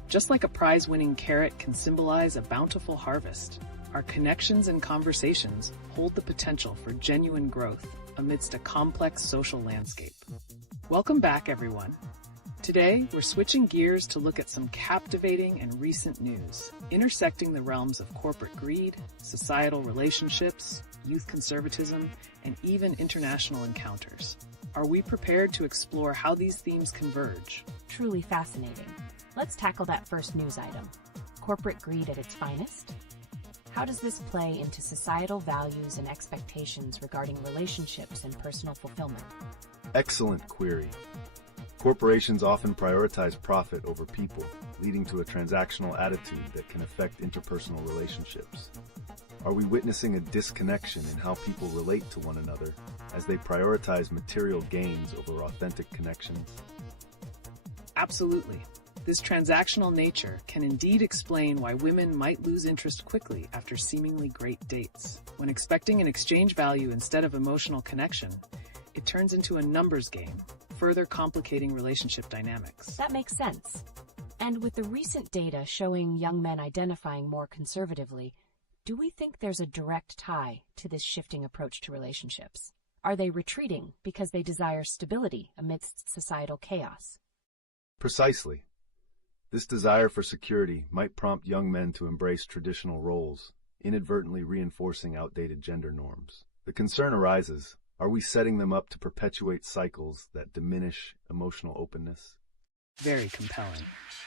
Just like a prize-winning carrot can symbolize a bountiful harvest, our connections and conversations hold the potential for genuine growth amidst a complex social landscape. Welcome back, everyone. Today, we're switching gears to look at some captivating and recent news, intersecting the realms of corporate greed, societal relationships, youth conservatism, and even international encounters. Are we prepared to explore how these themes converge? Truly fascinating. Let's tackle that first news item. Corporate greed at its finest? How does this play into societal values and expectations regarding relationships and personal fulfillment? Excellent query. Corporations often prioritize profit over people, leading to a transactional attitude that can affect interpersonal relationships. Are we witnessing a disconnection in how people relate to one another as they prioritize material gains over authentic connections? Absolutely. This transactional nature can indeed explain why women might lose interest quickly after seemingly great dates. When expecting an exchange value instead of emotional connection, it turns into a numbers game, further complicating relationship dynamics. That makes sense. And with the recent data showing young men identifying more conservatively, Do we think there's a direct tie to this shifting approach to relationships? Are they retreating because they desire stability amidst societal chaos? Precisely. This desire for security might prompt young men to embrace traditional roles, inadvertently reinforcing outdated gender norms. The concern arises, are we setting them up to perpetuate cycles that diminish emotional openness? Very compelling.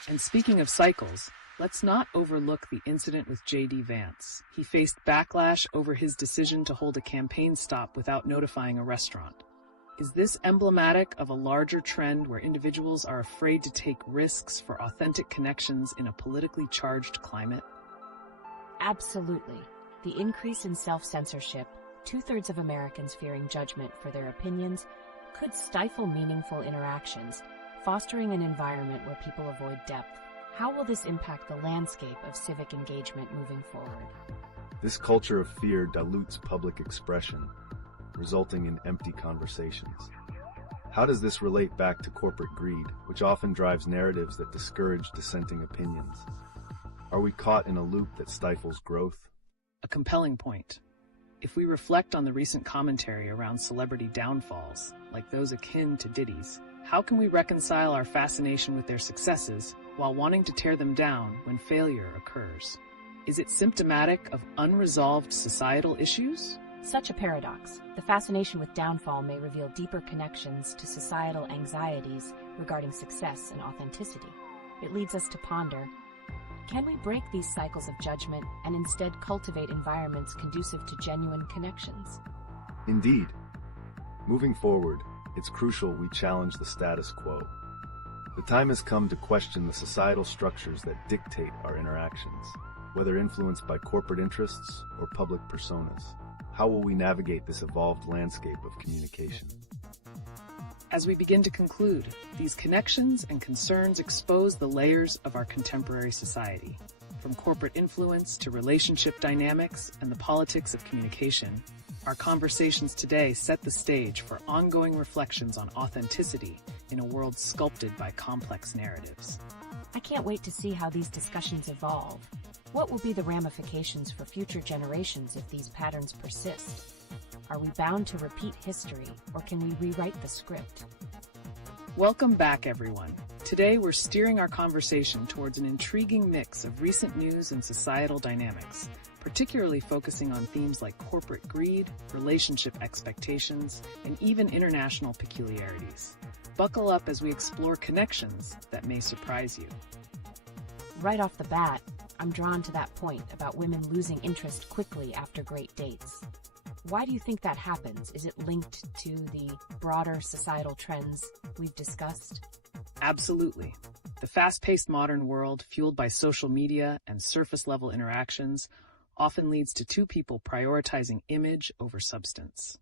And speaking of cycles, let's not overlook the incident with J.D. Vance. He faced backlash over his decision to hold a campaign stop without notifying a restaurant. Is this emblematic of a larger trend where individuals are afraid to take risks for authentic connections in a politically charged climate? Absolutely. The increase in self-censorship, two-thirds of Americans fearing judgment for their opinions, could stifle meaningful interactions, fostering an environment where people avoid depth. How will this impact the landscape of civic engagement moving forward? This culture of fear dilutes public expression, resulting in empty conversations. How does this relate back to corporate greed, which often drives narratives that discourage dissenting opinions? Are we caught in a loop that stifles growth? A compelling point. If we reflect on the recent commentary around celebrity downfalls, like those akin to Diddy's, how can we reconcile our fascination with their successes while wanting to tear them down when failure occurs? Is it symptomatic of unresolved societal issues? Such a paradox. The fascination with downfall may reveal deeper connections to societal anxieties regarding success and authenticity. It leads us to ponder, can we break these cycles of judgment and instead cultivate environments conducive to genuine connections? Indeed. Moving forward, it's crucial we challenge the status quo. The time has come to question the societal structures that dictate our interactions, whether influenced by corporate interests or public personas. How will we navigate this evolved landscape of communication? As we begin to conclude, these connections and concerns expose the layers of our contemporary society. From corporate influence to relationship dynamics and the politics of communication, our conversations today set the stage for ongoing reflections on authenticity in a world sculpted by complex narratives. I can't wait to see how these discussions evolve. What will be the ramifications for future generations if these patterns persist? Are we bound to repeat history, or can we rewrite the script? Welcome back, everyone. Today, we're steering our conversation towards an intriguing mix of recent news and societal dynamics, particularly focusing on themes like corporate greed, relationship expectations, and even international peculiarities. Buckle up as we explore connections that may surprise you. Right off the bat, I'm drawn to that point about women losing interest quickly after great dates. Why do you think that happens? Is it linked to the broader societal trends we've discussed? Absolutely. The fast-paced modern world, fueled by social media and surface-level interactions, often leads to two people prioritizing image over substance.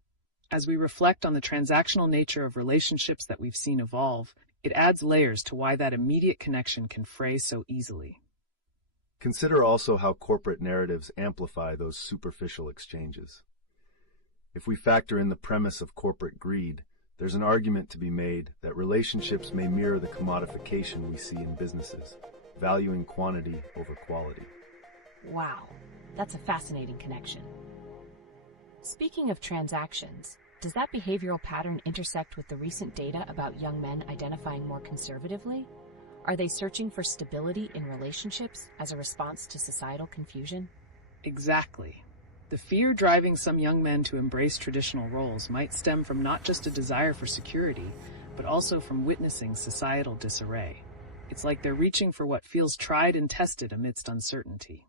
As we reflect on the transactional nature of relationships that we've seen evolve, it adds layers to why that immediate connection can fray so easily. Consider also how corporate narratives amplify those superficial exchanges. If we factor in the premise of corporate greed, there's an argument to be made that relationships may mirror the commodification we see in businesses, valuing quantity over quality. Wow, that's a fascinating connection. Speaking of transactions, does that behavioral pattern intersect with the recent data about young men identifying more conservatively? Are they searching for stability in relationships as a response to societal confusion? Exactly. The fear driving some young men to embrace traditional roles might stem from not just a desire for security, but also from witnessing societal disarray. It's like they're reaching for what feels tried and tested amidst uncertainty.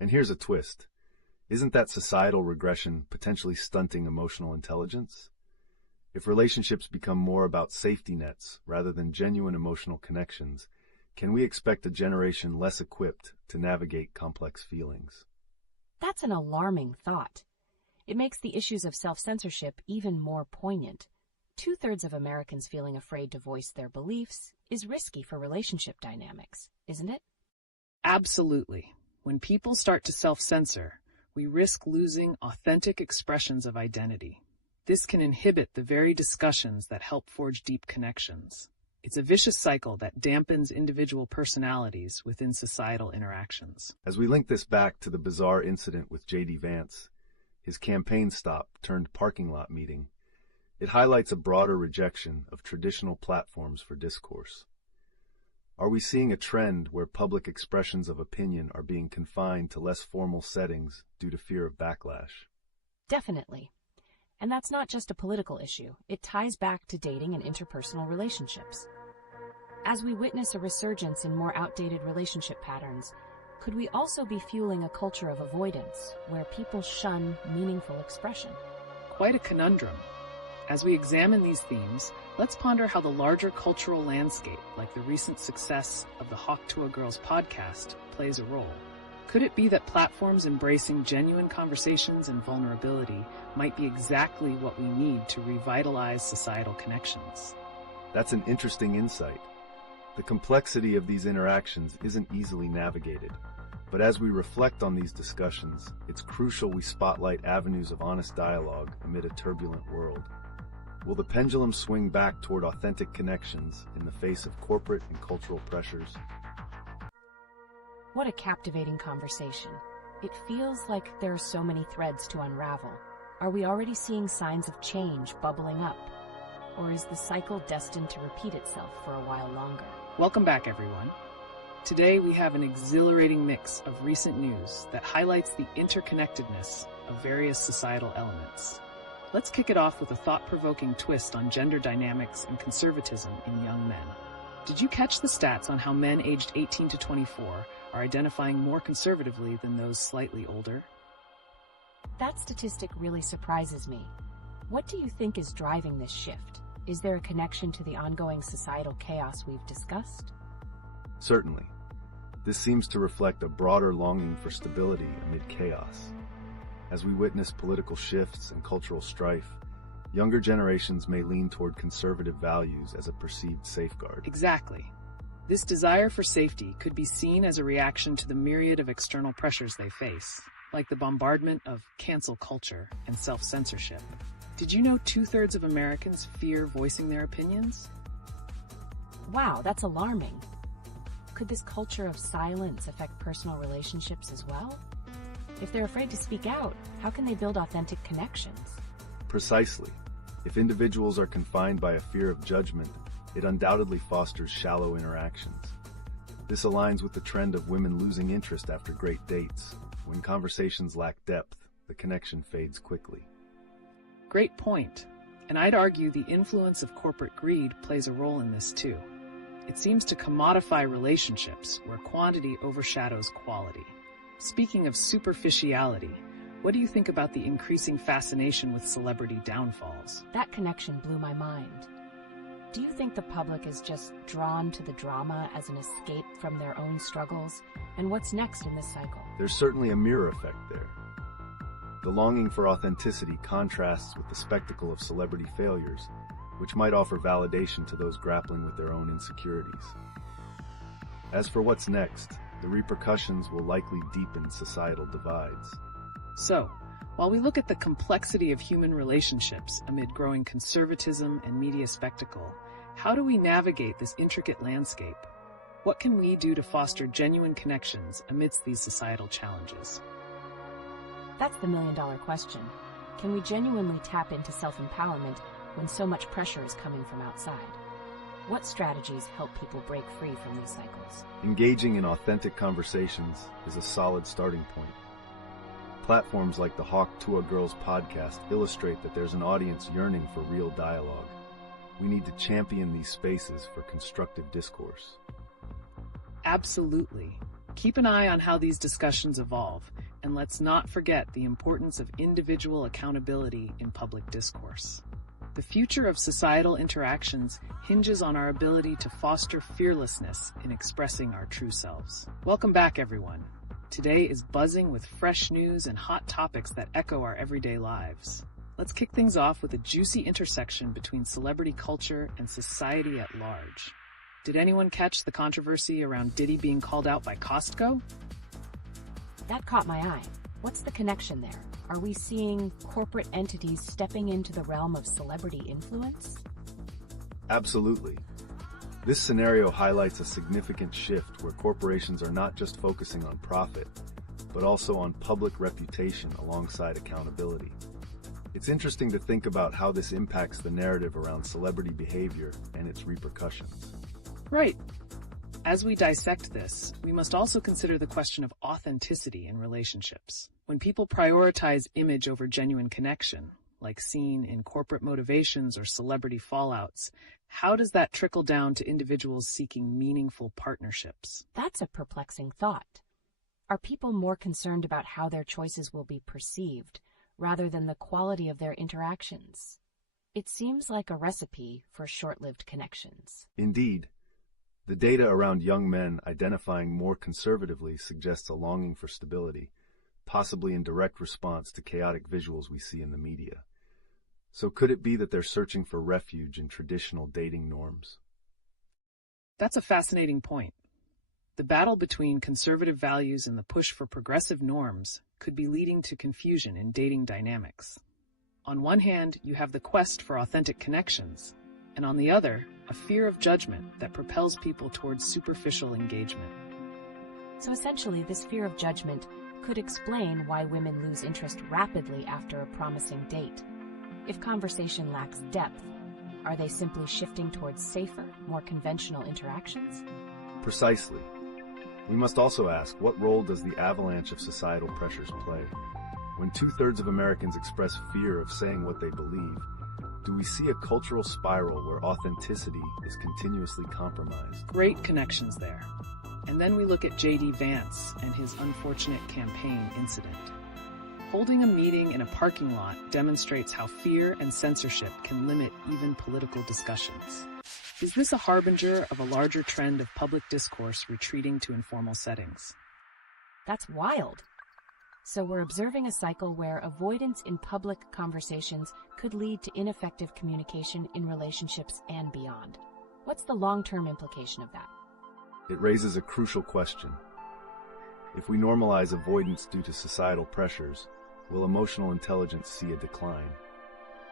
And here's a twist. Isn't that societal regression potentially stunting emotional intelligence? If relationships become more about safety nets rather than genuine emotional connections, can we expect a generation less equipped to navigate complex feelings? That's an alarming thought. It makes the issues of self-censorship even more poignant. Two-thirds of Americans feeling afraid to voice their beliefs is risky for relationship dynamics, isn't it? Absolutely. When people start to self-censor, we risk losing authentic expressions of identity. This can inhibit the very discussions that help forge deep connections. It's a vicious cycle that dampens individual personalities within societal interactions. As we link this back to the bizarre incident with J.D. Vance, his campaign stop turned parking lot meeting, it highlights a broader rejection of traditional platforms for discourse. Are we seeing a trend where public expressions of opinion are being confined to less formal settings due to fear of backlash? Definitely. And that's not just a political issue. It ties back to dating and interpersonal relationships. As we witness a resurgence in more outdated relationship patterns, could we also be fueling a culture of avoidance where people shun meaningful expression? Quite a conundrum. As we examine these themes, let's ponder how the larger cultural landscape, like the recent success of the Hawk to a Girls podcast, plays a role. Could it be that platforms embracing genuine conversations and vulnerability might be exactly what we need to revitalize societal connections? That's an interesting insight. The complexity of these interactions isn't easily navigated, but as we reflect on these discussions, it's crucial we spotlight avenues of honest dialogue amid a turbulent world. Will the pendulum swing back toward authentic connections in the face of corporate and cultural pressures? What a captivating conversation. It feels like there are so many threads to unravel. Are we already seeing signs of change bubbling up? Or is the cycle destined to repeat itself for a while longer? Welcome back, everyone. Today we have an exhilarating mix of recent news that highlights the interconnectedness of various societal elements. Let's kick it off with a thought-provoking twist on gender dynamics and conservatism in young men. Did you catch the stats on how men aged 18 to 24 are identifying more conservatively than those slightly older? That statistic really surprises me. What do you think is driving this shift? Is there a connection to the ongoing societal chaos we've discussed? Certainly. This seems to reflect a broader longing for stability amid chaos. As we witness political shifts and cultural strife, younger generations may lean toward conservative values as a perceived safeguard. Exactly. This desire for safety could be seen as a reaction to the myriad of external pressures they face, like the bombardment of cancel culture and self-censorship. Did you know 2/3 of Americans fear voicing their opinions? Wow, that's alarming. Could this culture of silence affect personal relationships as well? If they're afraid to speak out, how can they build authentic connections? Precisely. If individuals are confined by a fear of judgment, it undoubtedly fosters shallow interactions. This aligns with the trend of women losing interest after great dates. When conversations lack depth, the connection fades quickly. Great point. And I'd argue the influence of corporate greed plays a role in this too. It seems to commodify relationships where quantity overshadows quality. Speaking of superficiality, what do you think about the increasing fascination with celebrity downfalls? That connection blew my mind. Do you think the public is just drawn to the drama as an escape from their own struggles? And what's next in this cycle? There's certainly a mirror effect there. The longing for authenticity contrasts with the spectacle of celebrity failures, which might offer validation to those grappling with their own insecurities. As for what's next, the repercussions will likely deepen societal divides. So, while we look at the complexity of human relationships amid growing conservatism and media spectacle, how do we navigate this intricate landscape? What can we do to foster genuine connections amidst these societal challenges? That's the million-dollar question. Can we genuinely tap into self-empowerment when so much pressure is coming from outside? What strategies help people break free from these cycles? Engaging in authentic conversations is a solid starting point. Platforms like the Hawk to a Girls podcast illustrate that there's an audience yearning for real dialogue. We need to champion these spaces for constructive discourse. Absolutely. Keep an eye on how these discussions evolve, and let's not forget the importance of individual accountability in public discourse. The future of societal interactions hinges on our ability to foster fearlessness in expressing our true selves. Welcome back, everyone. Today is buzzing with fresh news and hot topics that echo our everyday lives. Let's kick things off with a juicy intersection between celebrity culture and society at large. Did anyone catch the controversy around Diddy being called out by Costco? That caught my eye. What's the connection there? Are we seeing corporate entities stepping into the realm of celebrity influence? Absolutely. This scenario highlights a significant shift where corporations are not just focusing on profit, but also on public reputation alongside accountability. It's interesting to think about how this impacts the narrative around celebrity behavior and its repercussions. Right. As we dissect this, we must also consider the question of authenticity in relationships. When people prioritize image over genuine connection, like seen in corporate motivations or celebrity fallouts, how does that trickle down to individuals seeking meaningful partnerships? That's a perplexing thought. Are people more concerned about how their choices will be perceived rather than the quality of their interactions? It seems like a recipe for short-lived connections. Indeed, the data around young men identifying more conservatively suggests a longing for stability, possibly in direct response to chaotic visuals we see in the media. So could it be that they're searching for refuge in traditional dating norms? That's a fascinating point. The battle between conservative values and the push for progressive norms could be leading to confusion in dating dynamics. On one hand, you have the quest for authentic connections, and on the other, a fear of judgment that propels people towards superficial engagement. So essentially, this fear of judgment could explain why women lose interest rapidly after a promising date. If conversation lacks depth, are they simply shifting towards safer, more conventional interactions? Precisely. We must also ask, what role does the avalanche of societal pressures play? When 2/3 of Americans express fear of saying what they believe, do we see a cultural spiral where authenticity is continuously compromised? Great connections there. And then we look at J.D. Vance and his unfortunate campaign incident. Holding a meeting in a parking lot demonstrates how fear and censorship can limit even political discussions. Is this a harbinger of a larger trend of public discourse retreating to informal settings? That's wild. So we're observing a cycle where avoidance in public conversations could lead to ineffective communication in relationships and beyond. What's the long-term implication of that? It raises a crucial question. If we normalize avoidance due to societal pressures, will emotional intelligence see a decline?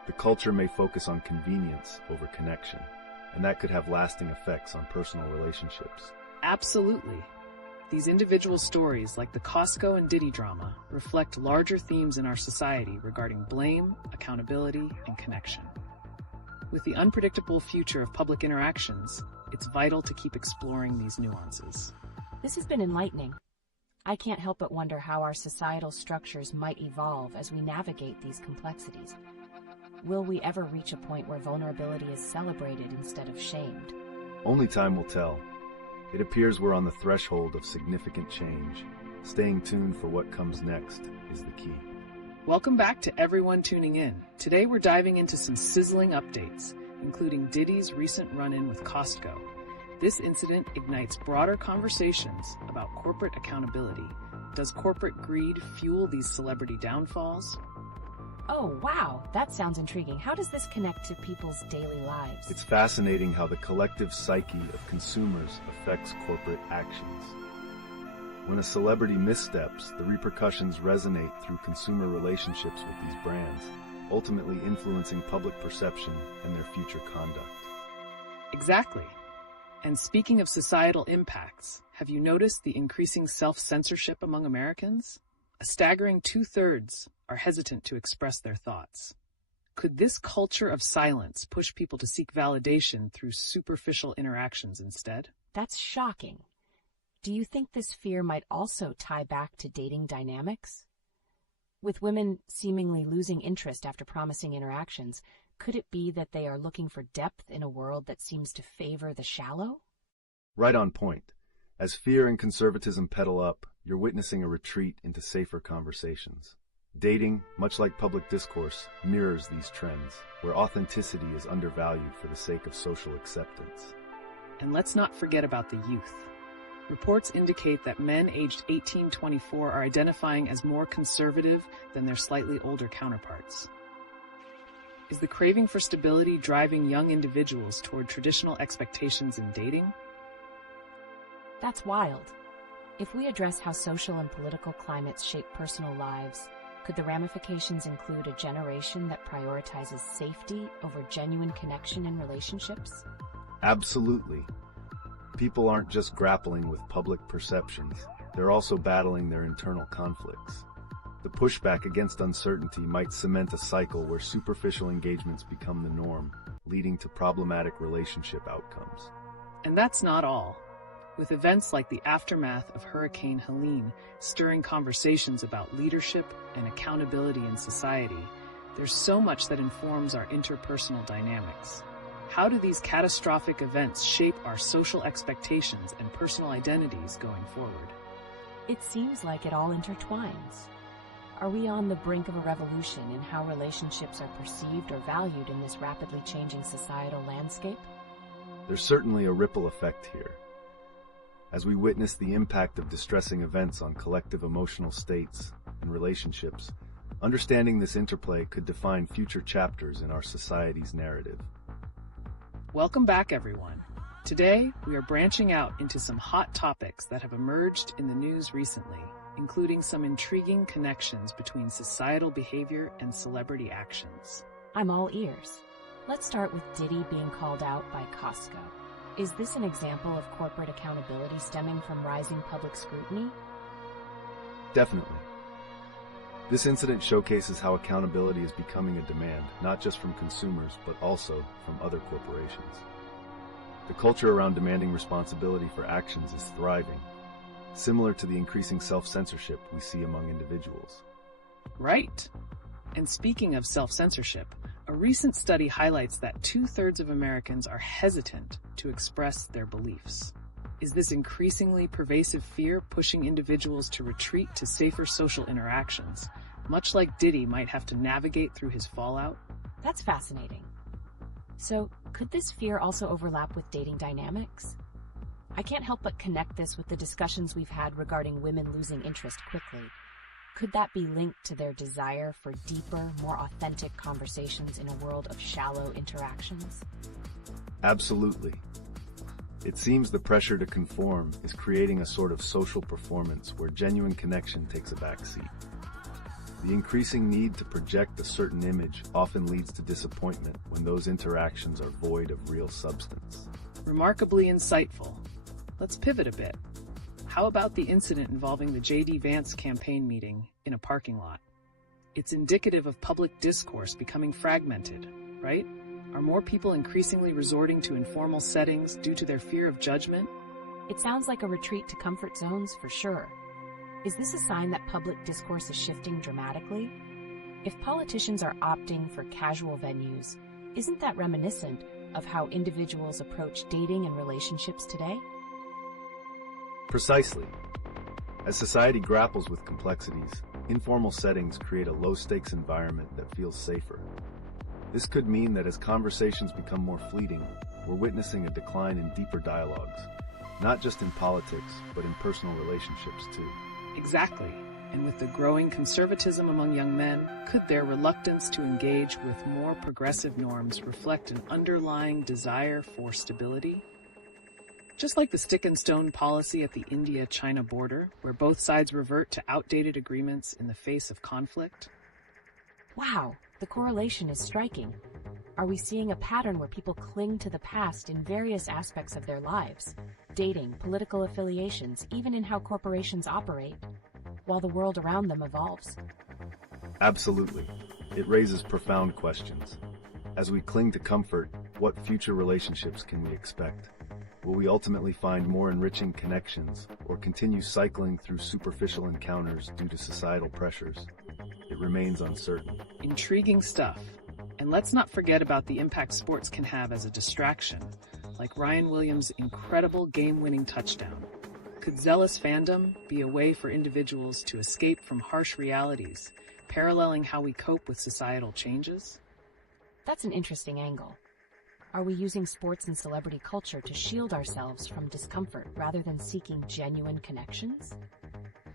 The culture may focus on convenience over connection, and that could have lasting effects on personal relationships. Absolutely. These individual stories, like the Costco and Diddy drama, reflect larger themes in our society regarding blame, accountability, and connection. With the unpredictable future of public interactions, it's vital to keep exploring these nuances. This has been enlightening. I can't help but wonder how our societal structures might evolve as we navigate these complexities. Will we ever reach a point where vulnerability is celebrated instead of shamed? Only time will tell. It appears we're on the threshold of significant change. Staying tuned for what comes next is the key. Welcome back to everyone tuning in. Today we're diving into some sizzling updates, including Diddy's recent run-in with Costco. This incident ignites broader conversations about corporate accountability. Does corporate greed fuel these celebrity downfalls? Oh, wow, that sounds intriguing. How does this connect to people's daily lives? It's fascinating how the collective psyche of consumers affects corporate actions. When a celebrity missteps, the repercussions resonate through consumer relationships with these brands, ultimately influencing public perception and their future conduct. Exactly. And speaking of societal impacts, have you noticed the increasing self-censorship among Americans? A staggering 2/3 are hesitant to express their thoughts. Could this culture of silence push people to seek validation through superficial interactions instead? That's shocking. Do you think this fear might also tie back to dating dynamics? With women seemingly losing interest after promising interactions, could it be that they are looking for depth in a world that seems to favor the shallow? Right on point. As fear and conservatism pedal up, you're witnessing a retreat into safer conversations. Dating, much like public discourse, mirrors these trends, where authenticity is undervalued for the sake of social acceptance. And let's not forget about the youth. Reports indicate that men aged 18-24 are identifying as more conservative than their slightly older counterparts. Is the craving for stability driving young individuals toward traditional expectations in dating? That's wild. If we address how social and political climates shape personal lives, could the ramifications include a generation that prioritizes safety over genuine connection in relationships? Absolutely. People aren't just grappling with public perceptions, they're also battling their internal conflicts. The pushback against uncertainty might cement a cycle where superficial engagements become the norm, leading to problematic relationship outcomes. And that's not all. With events like the aftermath of Hurricane Helene stirring conversations about leadership and accountability in society, there's so much that informs our interpersonal dynamics. How do these catastrophic events shape our social expectations and personal identities going forward? It seems like it all intertwines. Are we on the brink of a revolution in how relationships are perceived or valued in this rapidly changing societal landscape? There's certainly a ripple effect here. As we witness the impact of distressing events on collective emotional states and relationships, understanding this interplay could define future chapters in our society's narrative. Welcome back, everyone. Today, we are branching out into some hot topics that have emerged in the news recently, including some intriguing connections between societal behavior and celebrity actions. I'm all ears. Let's start with Diddy being called out by Costco. Is this an example of corporate accountability stemming from rising public scrutiny? Definitely. This incident showcases how accountability is becoming a demand, not just from consumers, but also from other corporations. The culture around demanding responsibility for actions is thriving, similar to the increasing self-censorship we see among individuals. Right. And speaking of self-censorship, a recent study highlights that 2/3 of Americans are hesitant to express their beliefs. Is this increasingly pervasive fear pushing individuals to retreat to safer social interactions, much like Diddy might have to navigate through his fallout? That's fascinating. So, could this fear also overlap with dating dynamics? I can't help but connect this with the discussions we've had regarding women losing interest quickly. Could that be linked to their desire for deeper, more authentic conversations in a world of shallow interactions? Absolutely. It seems the pressure to conform is creating a sort of social performance where genuine connection takes a backseat. The increasing need to project a certain image often leads to disappointment when those interactions are void of real substance. Remarkably insightful. Let's pivot a bit. How about the incident involving the J.D. Vance campaign meeting in a parking lot? It's indicative of public discourse becoming fragmented, right? Are more people increasingly resorting to informal settings due to their fear of judgment? It sounds like a retreat to comfort zones for sure. Is this a sign that public discourse is shifting dramatically? If politicians are opting for casual venues, isn't that reminiscent of how individuals approach dating and relationships today? Precisely. As society grapples with complexities, informal settings create a low-stakes environment that feels safer. This could mean that as conversations become more fleeting, we're witnessing a decline in deeper dialogues, not just in politics, but in personal relationships too. Exactly. And with the growing conservatism among young men, could their reluctance to engage with more progressive norms reflect an underlying desire for stability? Just like the stick-and-stone policy at the India-China border, where both sides revert to outdated agreements in the face of conflict? Wow, the correlation is striking. Are we seeing a pattern where people cling to the past in various aspects of their lives? Dating, political affiliations, even in how corporations operate, while the world around them evolves? Absolutely. It raises profound questions. As we cling to comfort, what future relationships can we expect? Will we ultimately find more enriching connections, or continue cycling through superficial encounters due to societal pressures? It remains uncertain. Intriguing stuff. And let's not forget about the impact sports can have as a distraction, like Ryan Williams' incredible game-winning touchdown. Could zealous fandom be a way for individuals to escape from harsh realities, paralleling how we cope with societal changes? That's an interesting angle. Are we using sports and celebrity culture to shield ourselves from discomfort rather than seeking genuine connections?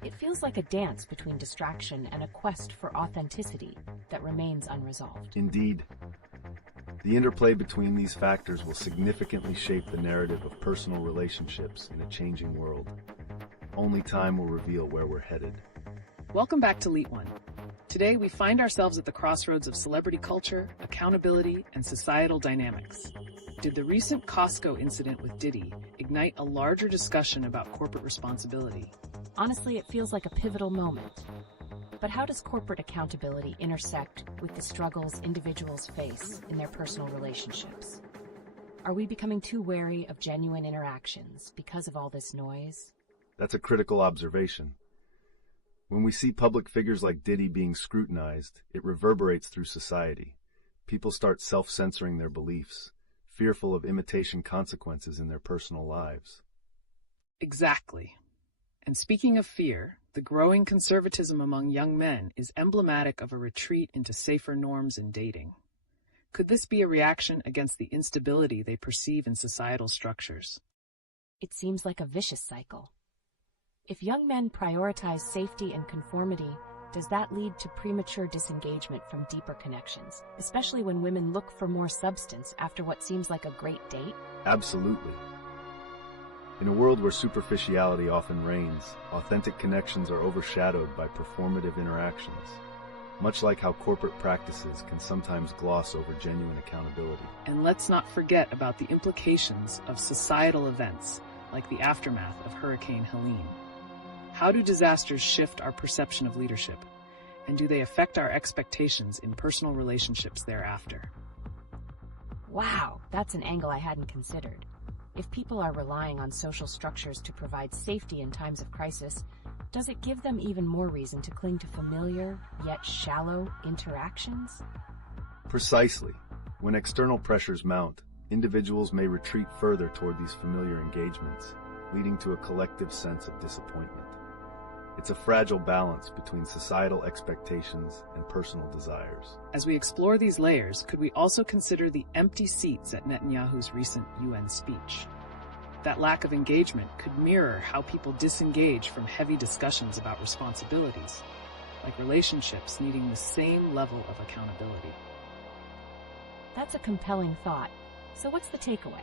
It feels like a dance between distraction and a quest for authenticity that remains unresolved. Indeed. The interplay between these factors will significantly shape the narrative of personal relationships in a changing world. Only time will reveal where we're headed. Welcome back to LeetOne. Today, we find ourselves at the crossroads of celebrity culture, accountability, and societal dynamics. did the recent Costco incident with Diddy ignite a larger discussion about corporate responsibility? Honestly, it feels like a pivotal moment. But how does corporate accountability intersect with the struggles individuals face in their personal relationships? Are we becoming too wary of genuine interactions because of all this noise? That's a critical observation. When we see public figures like Diddy being scrutinized, it reverberates through society. People start self-censoring their beliefs, fearful of imitation consequences in their personal lives. Exactly. And speaking of fear, the growing conservatism among young men is emblematic of a retreat into safer norms in dating. Could this be a reaction against the instability they perceive in societal structures? It seems like a vicious cycle. If young men prioritize safety and conformity, does that lead to premature disengagement from deeper connections, especially when women look for more substance after what seems like a great date? Absolutely. In a world where superficiality often reigns, authentic connections are overshadowed by performative interactions, much like how corporate practices can sometimes gloss over genuine accountability. And let's not forget about the implications of societal events, like the aftermath of Hurricane Helene. How do disasters shift our perception of leadership? And do they affect our expectations in personal relationships thereafter? Wow, that's an angle I hadn't considered. If people are relying on social structures to provide safety in times of crisis, does it give them even more reason to cling to familiar, yet shallow, interactions? Precisely. When external pressures mount, individuals may retreat further toward these familiar engagements, leading to a collective sense of disappointment. It's a fragile balance between societal expectations and personal desires. As we explore these layers, could we also consider the empty seats at Netanyahu's recent UN speech? That lack of engagement could mirror how people disengage from heavy discussions about responsibilities, like relationships needing the same level of accountability. That's a compelling thought. So what's the takeaway?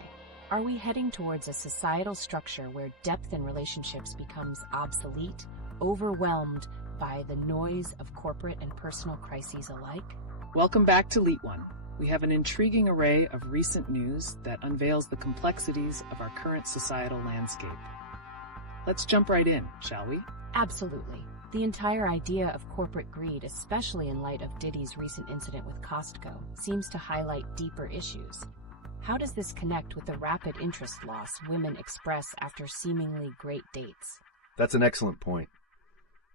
Are we heading towards a societal structure where depth in relationships becomes obsolete, overwhelmed by the noise of corporate and personal crises alike? Welcome back to LeetOne. We have an intriguing array of recent news that unveils the complexities of our current societal landscape. Let's jump right in, shall we? Absolutely. The entire idea of corporate greed, especially in light of Diddy's recent incident with Costco, seems to highlight deeper issues. How does this connect with the rapid interest loss women express after seemingly great dates? That's an excellent point.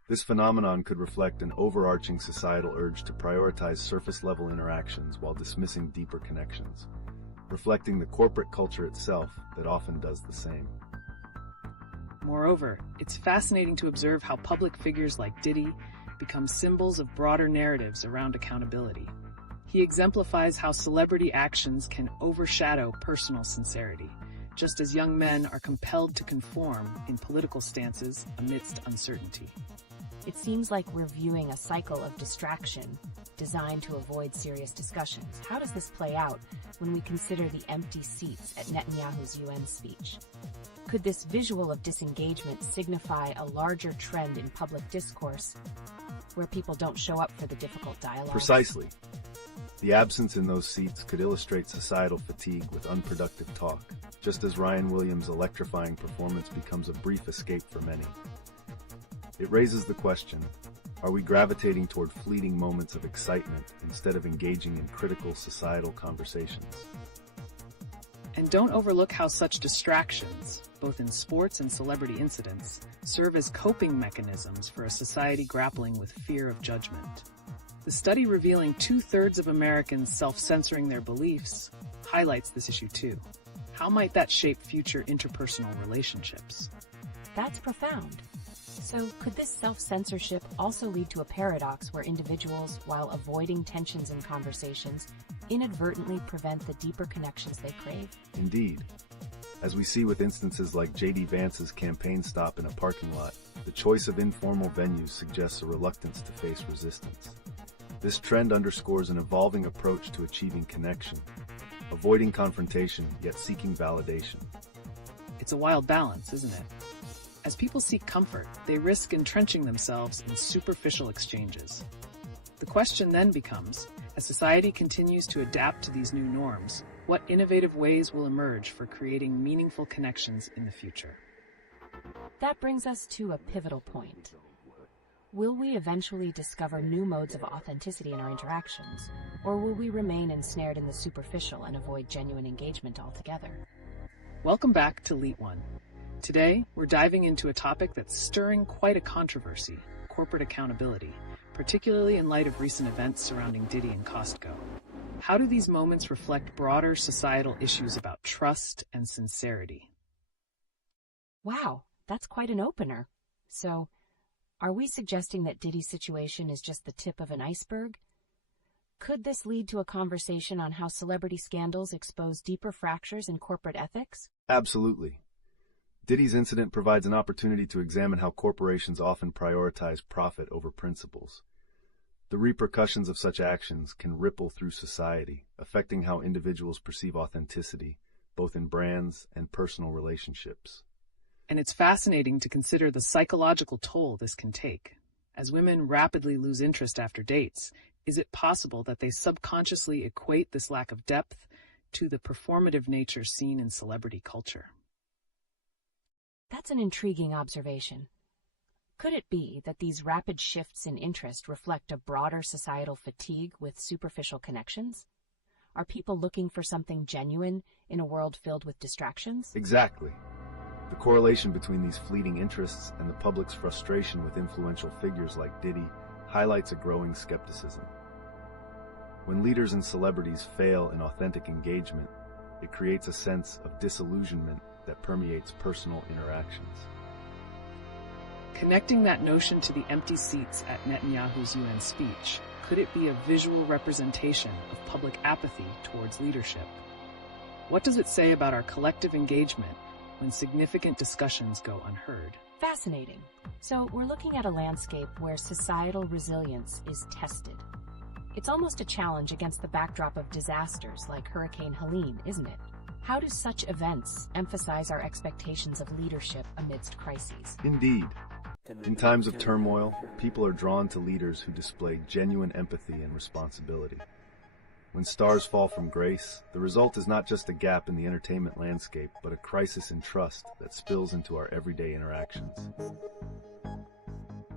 This phenomenon could reflect an overarching societal urge to prioritize surface-level interactions while dismissing deeper connections, reflecting the corporate culture itself that often does the same. Moreover, it's fascinating to observe how public figures like Diddy become symbols of broader narratives around accountability. He exemplifies how celebrity actions can overshadow personal sincerity, just as young men are compelled to conform in political stances amidst uncertainty. It seems like we're viewing a cycle of distraction designed to avoid serious discussions. How does this play out when we consider the empty seats at Netanyahu's UN speech? Could this visual of disengagement signify a larger trend in public discourse where people don't show up for the difficult dialogue? Precisely. The absence in those seats could illustrate societal fatigue with unproductive talk, just as Ryan Williams' electrifying performance becomes a brief escape for many. It raises the question, are we gravitating toward fleeting moments of excitement instead of engaging in critical societal conversations? And don't overlook how such distractions, both in sports and celebrity incidents, serve as coping mechanisms for a society grappling with fear of judgment. The study revealing 2/3 of Americans self-censoring their beliefs highlights this issue too. How might that shape future interpersonal relationships? That's profound. So, could this self-censorship also lead to a paradox where individuals, while avoiding tensions in conversations, inadvertently prevent the deeper connections they crave? Indeed. As we see with instances like J.D. Vance's campaign stop in a parking lot, the choice of informal venues suggests a reluctance to face resistance. This trend underscores an evolving approach to achieving connection, avoiding confrontation, yet seeking validation. It's a wild balance, isn't it? As people seek comfort, they risk entrenching themselves in superficial exchanges. The question then becomes, as society continues to adapt to these new norms, What innovative ways will emerge for creating meaningful connections in the future? That brings us to a pivotal point. Will we eventually discover new modes of authenticity in our interactions, or will we remain ensnared in the superficial and avoid genuine engagement altogether? Welcome back to LeetOne. Today, we're diving into a topic that's stirring quite a controversy: corporate accountability, particularly in light of recent events surrounding Diddy and Costco. How do these moments reflect broader societal issues about trust and sincerity? Wow, that's quite an opener. So, are we suggesting that Diddy's situation is just the tip of an iceberg? Could this lead to a conversation on how celebrity scandals expose deeper fractures in corporate ethics? Absolutely. Diddy's incident provides an opportunity to examine how corporations often prioritize profit over principles. The repercussions of such actions can ripple through society, affecting how individuals perceive authenticity, both in brands and personal relationships. And it's fascinating to consider the psychological toll this can take. As women rapidly lose interest after dates, is it possible that they subconsciously equate this lack of depth to the performative nature seen in celebrity culture? That's an intriguing observation. Could it be that these rapid shifts in interest reflect a broader societal fatigue with superficial connections? Are people looking for something genuine in a world filled with distractions? Exactly. The correlation between these fleeting interests and the public's frustration with influential figures like Diddy highlights a growing skepticism. When leaders and celebrities fail in authentic engagement, it creates a sense of disillusionment that permeates personal interactions. Connecting that notion to the empty seats at Netanyahu's UN speech, could it be a visual representation of public apathy towards leadership? What does it say about our collective engagement when significant discussions go unheard? Fascinating. So we're looking at a landscape where societal resilience is tested. It's almost a challenge against the backdrop of disasters like Hurricane Helene, isn't it? How do such events emphasize our expectations of leadership amidst crises? Indeed. In times of turmoil, people are drawn to leaders who display genuine empathy and responsibility. When stars fall from grace, the result is not just a gap in the entertainment landscape, but a crisis in trust that spills into our everyday interactions.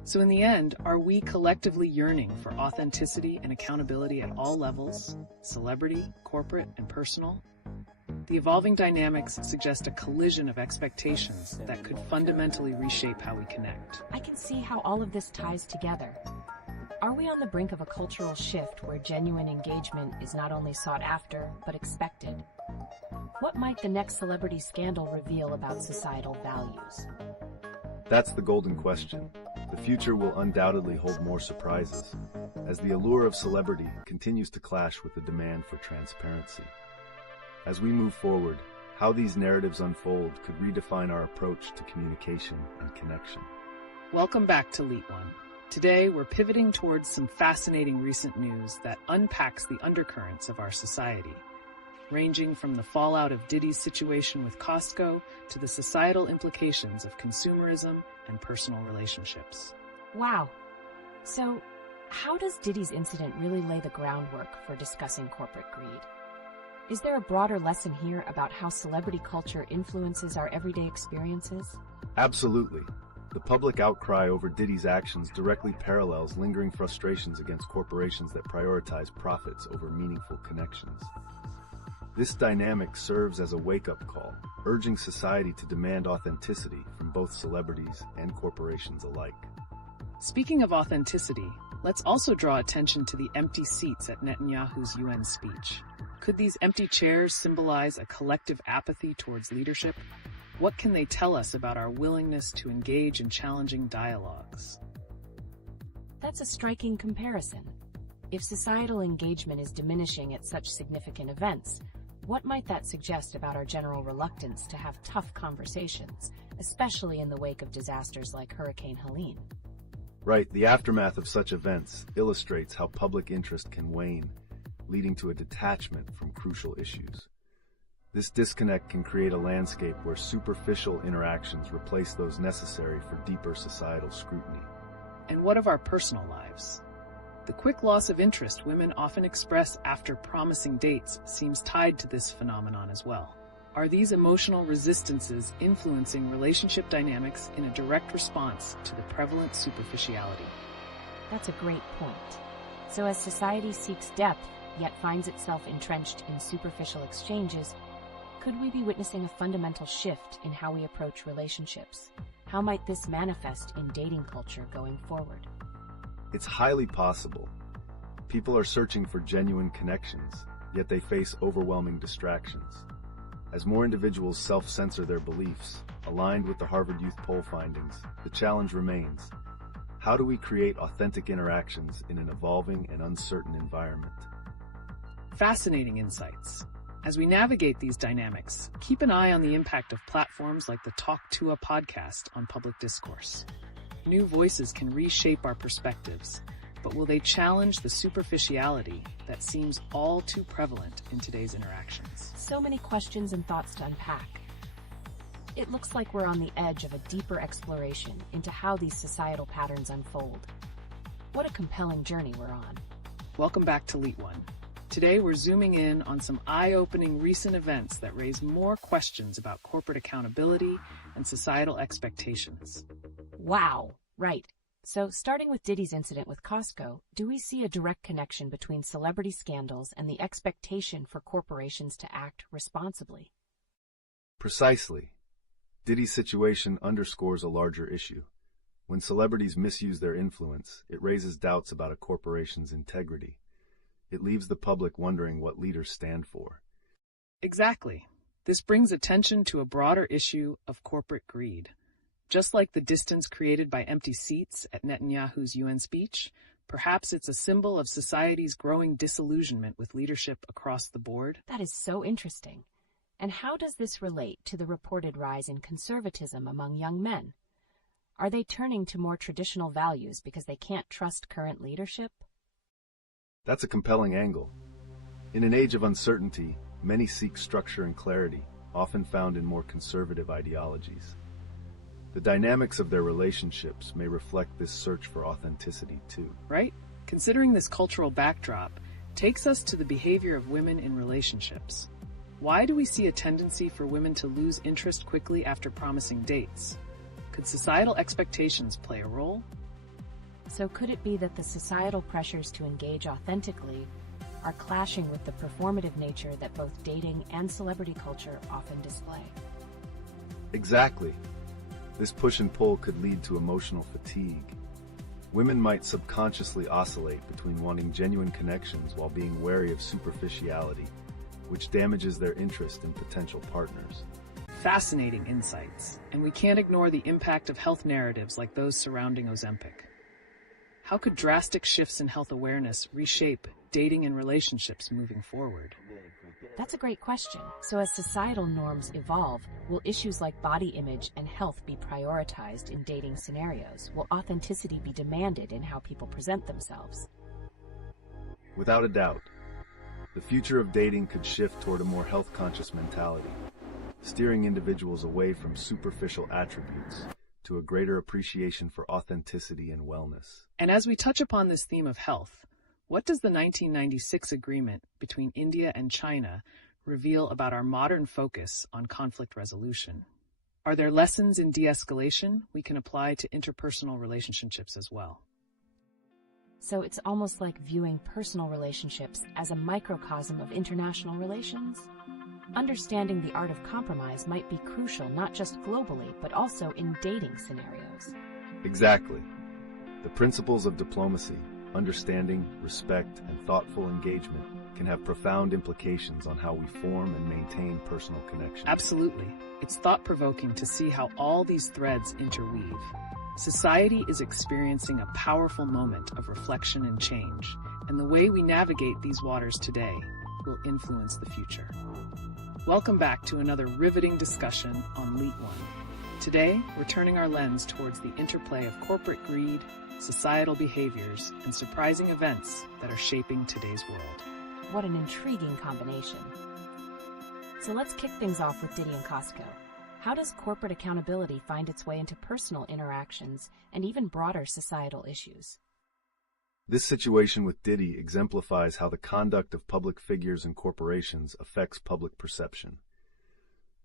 So in the end, are we collectively yearning for authenticity and accountability at all levels, celebrity, corporate, and personal? The evolving dynamics suggest a collision of expectations that could fundamentally reshape how we connect. I can see how all of this ties together. Are we on the brink of a cultural shift where genuine engagement is not only sought after, but expected? What might the next celebrity scandal reveal about societal values? That's the golden question. The future will undoubtedly hold more surprises, as the allure of celebrity continues to clash with the demand for transparency. As we move forward, how these narratives unfold could redefine our approach to communication and connection. Welcome back to LeetOne. Today, we're pivoting towards some fascinating recent news that unpacks the undercurrents of our society, ranging from the fallout of Diddy's situation with Costco to the societal implications of consumerism and personal relationships. Wow. So, how does Diddy's incident really lay the groundwork for discussing corporate greed? Is there a broader lesson here about how celebrity culture influences our everyday experiences? Absolutely. The public outcry over Diddy's actions directly parallels lingering frustrations against corporations that prioritize profits over meaningful connections. This dynamic serves as a wake-up call, urging society to demand authenticity from both celebrities and corporations alike. Speaking of authenticity, let's also draw attention to the empty seats at Netanyahu's UN speech. Could these empty chairs symbolize a collective apathy towards leadership? What can they tell us about our willingness to engage in challenging dialogues? That's a striking comparison. If societal engagement is diminishing at such significant events, what might that suggest about our general reluctance to have tough conversations, especially in the wake of disasters like Hurricane Helene? Right, the aftermath of such events illustrates how public interest can wane, leading to a detachment from crucial issues. This disconnect can create a landscape where superficial interactions replace those necessary for deeper societal scrutiny. And what of our personal lives? The quick loss of interest women often express after promising dates seems tied to this phenomenon as well. Are these emotional resistances influencing relationship dynamics in a direct response to the prevalent superficiality? That's a great point. So as society seeks depth, yet finds itself entrenched in superficial exchanges, could we be witnessing a fundamental shift in how we approach relationships? How might this manifest in dating culture going forward? It's highly possible. People are searching for genuine connections, yet they face overwhelming distractions. As more individuals self-censor their beliefs, aligned with the Harvard Youth poll findings, the challenge remains. How do we create authentic interactions in an evolving and uncertain environment? Fascinating insights. As we navigate these dynamics, keep an eye on the impact of platforms like the Talk to a podcast on public discourse. New voices can reshape our perspectives, but will they challenge the superficiality that seems all too prevalent in today's interactions? So many questions and thoughts to unpack. It looks like we're on the edge of a deeper exploration into how these societal patterns unfold. What a compelling journey we're on. Welcome back to LeetOne. Today we're zooming in on some eye-opening recent events that raise more questions about corporate accountability and societal expectations. Wow, right. So starting with Diddy's incident with Costco, do we see a direct connection between celebrity scandals and the expectation for corporations to act responsibly? Precisely. Diddy's situation underscores a larger issue. When celebrities misuse their influence, it raises doubts about a corporation's integrity. It leaves the public wondering what leaders stand for. Exactly. This brings attention to a broader issue of corporate greed. Just like the distance created by empty seats at Netanyahu's UN speech, perhaps it's a symbol of society's growing disillusionment with leadership across the board. That is so interesting. And how does this relate to the reported rise in conservatism among young men? Are they turning to more traditional values because they can't trust current leadership? That's a compelling angle. In an age of uncertainty, many seek structure and clarity, often found in more conservative ideologies. The dynamics of their relationships may reflect this search for authenticity, too. Right? Considering this cultural backdrop takes us to the behavior of women in relationships. Why do we see a tendency for women to lose interest quickly after promising dates? Could societal expectations play a role? So could it be that the societal pressures to engage authentically are clashing with the performative nature that both dating and celebrity culture often display? Exactly. This push and pull could lead to emotional fatigue. Women might subconsciously oscillate between wanting genuine connections while being wary of superficiality, which damages their interest in potential partners. Fascinating insights, and we can't ignore the impact of health narratives like those surrounding Ozempic. How could drastic shifts in health awareness reshape dating and relationships moving forward? That's a great question. So as societal norms evolve, will issues like body image and health be prioritized in dating scenarios? Will authenticity be demanded in how people present themselves? Without a doubt, the future of dating could shift toward a more health-conscious mentality, steering individuals away from superficial attributes to a greater appreciation for authenticity and wellness. And as we touch upon this theme of health, what does the 1996 agreement between India and China reveal about our modern focus on conflict resolution? Are there lessons in de-escalation we can apply to interpersonal relationships as well? So it's almost like viewing personal relationships as a microcosm of international relations? Understanding the art of compromise might be crucial not just globally, but also in dating scenarios. Exactly. The principles of diplomacy, understanding, respect, and thoughtful engagement can have profound implications on how we form and maintain personal connections. Absolutely. It's thought-provoking to see how all these threads interweave. Society is experiencing a powerful moment of reflection and change, and the way we navigate these waters today will influence the future. Welcome back to another riveting discussion on LeetOne. Today, we're turning our lens towards the interplay of corporate greed, societal behaviors, and surprising events that are shaping today's world. What an intriguing combination. So let's kick things off with Diddy and Costco. How does corporate accountability find its way into personal interactions and even broader societal issues? This situation with Diddy exemplifies how the conduct of public figures and corporations affects public perception.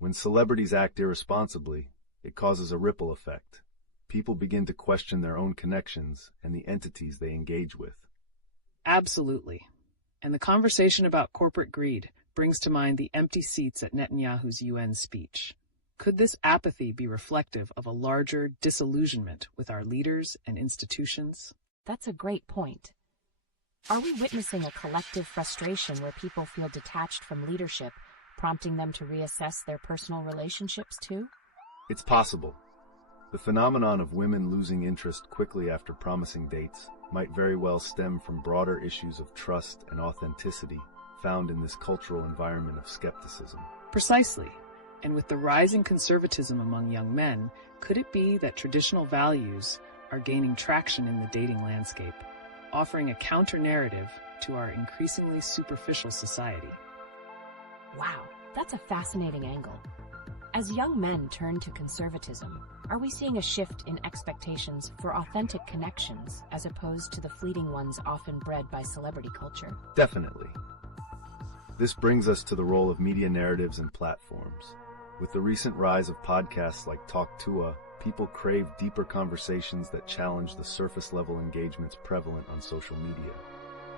When celebrities act irresponsibly, it causes a ripple effect. People begin to question their own connections and the entities they engage with. Absolutely. And the conversation about corporate greed brings to mind the empty seats at Netanyahu's UN speech. Could this apathy be reflective of a larger disillusionment with our leaders and institutions? That's a great point. Are we witnessing a collective frustration where people feel detached from leadership, prompting them to reassess their personal relationships too? It's possible. The phenomenon of women losing interest quickly after promising dates might very well stem from broader issues of trust and authenticity found in this cultural environment of skepticism. Precisely. And with the rising conservatism among young men, could it be that traditional values are gaining traction in the dating landscape, offering a counter-narrative to our increasingly superficial society? Wow, that's a fascinating angle. As young men turn to conservatism, are we seeing a shift in expectations for authentic connections as opposed to the fleeting ones often bred by celebrity culture? Definitely. This brings us to the role of media narratives and platforms. With the recent rise of podcasts like Talk Tua, people crave deeper conversations that challenge the surface-level engagements prevalent on social media.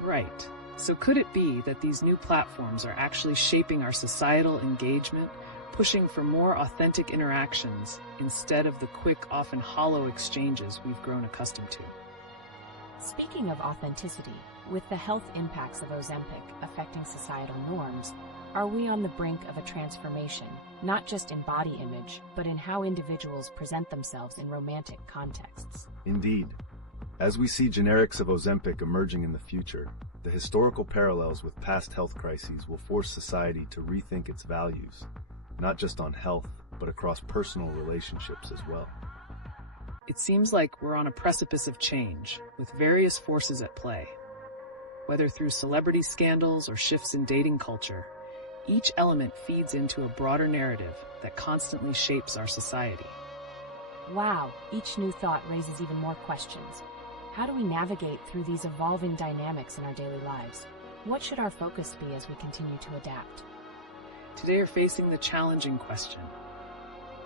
Right. So could it be that these new platforms are actually shaping our societal engagement, pushing for more authentic interactions instead of the quick, often hollow exchanges we've grown accustomed to? Speaking of authenticity, with the health impacts of Ozempic affecting societal norms, are we on the brink of a transformation, not just in body image, but in how individuals present themselves in romantic contexts? Indeed. As we see generics of Ozempic emerging in the future, the historical parallels with past health crises will force society to rethink its values, not just on health, but across personal relationships as well. It seems like we're on a precipice of change, with various forces at play. Whether through celebrity scandals or shifts in dating culture, each element feeds into a broader narrative that constantly shapes our society. Wow, each new thought raises even more questions. How do we navigate through these evolving dynamics in our daily lives? What should our focus be as we continue to adapt? Today we're facing the challenging question: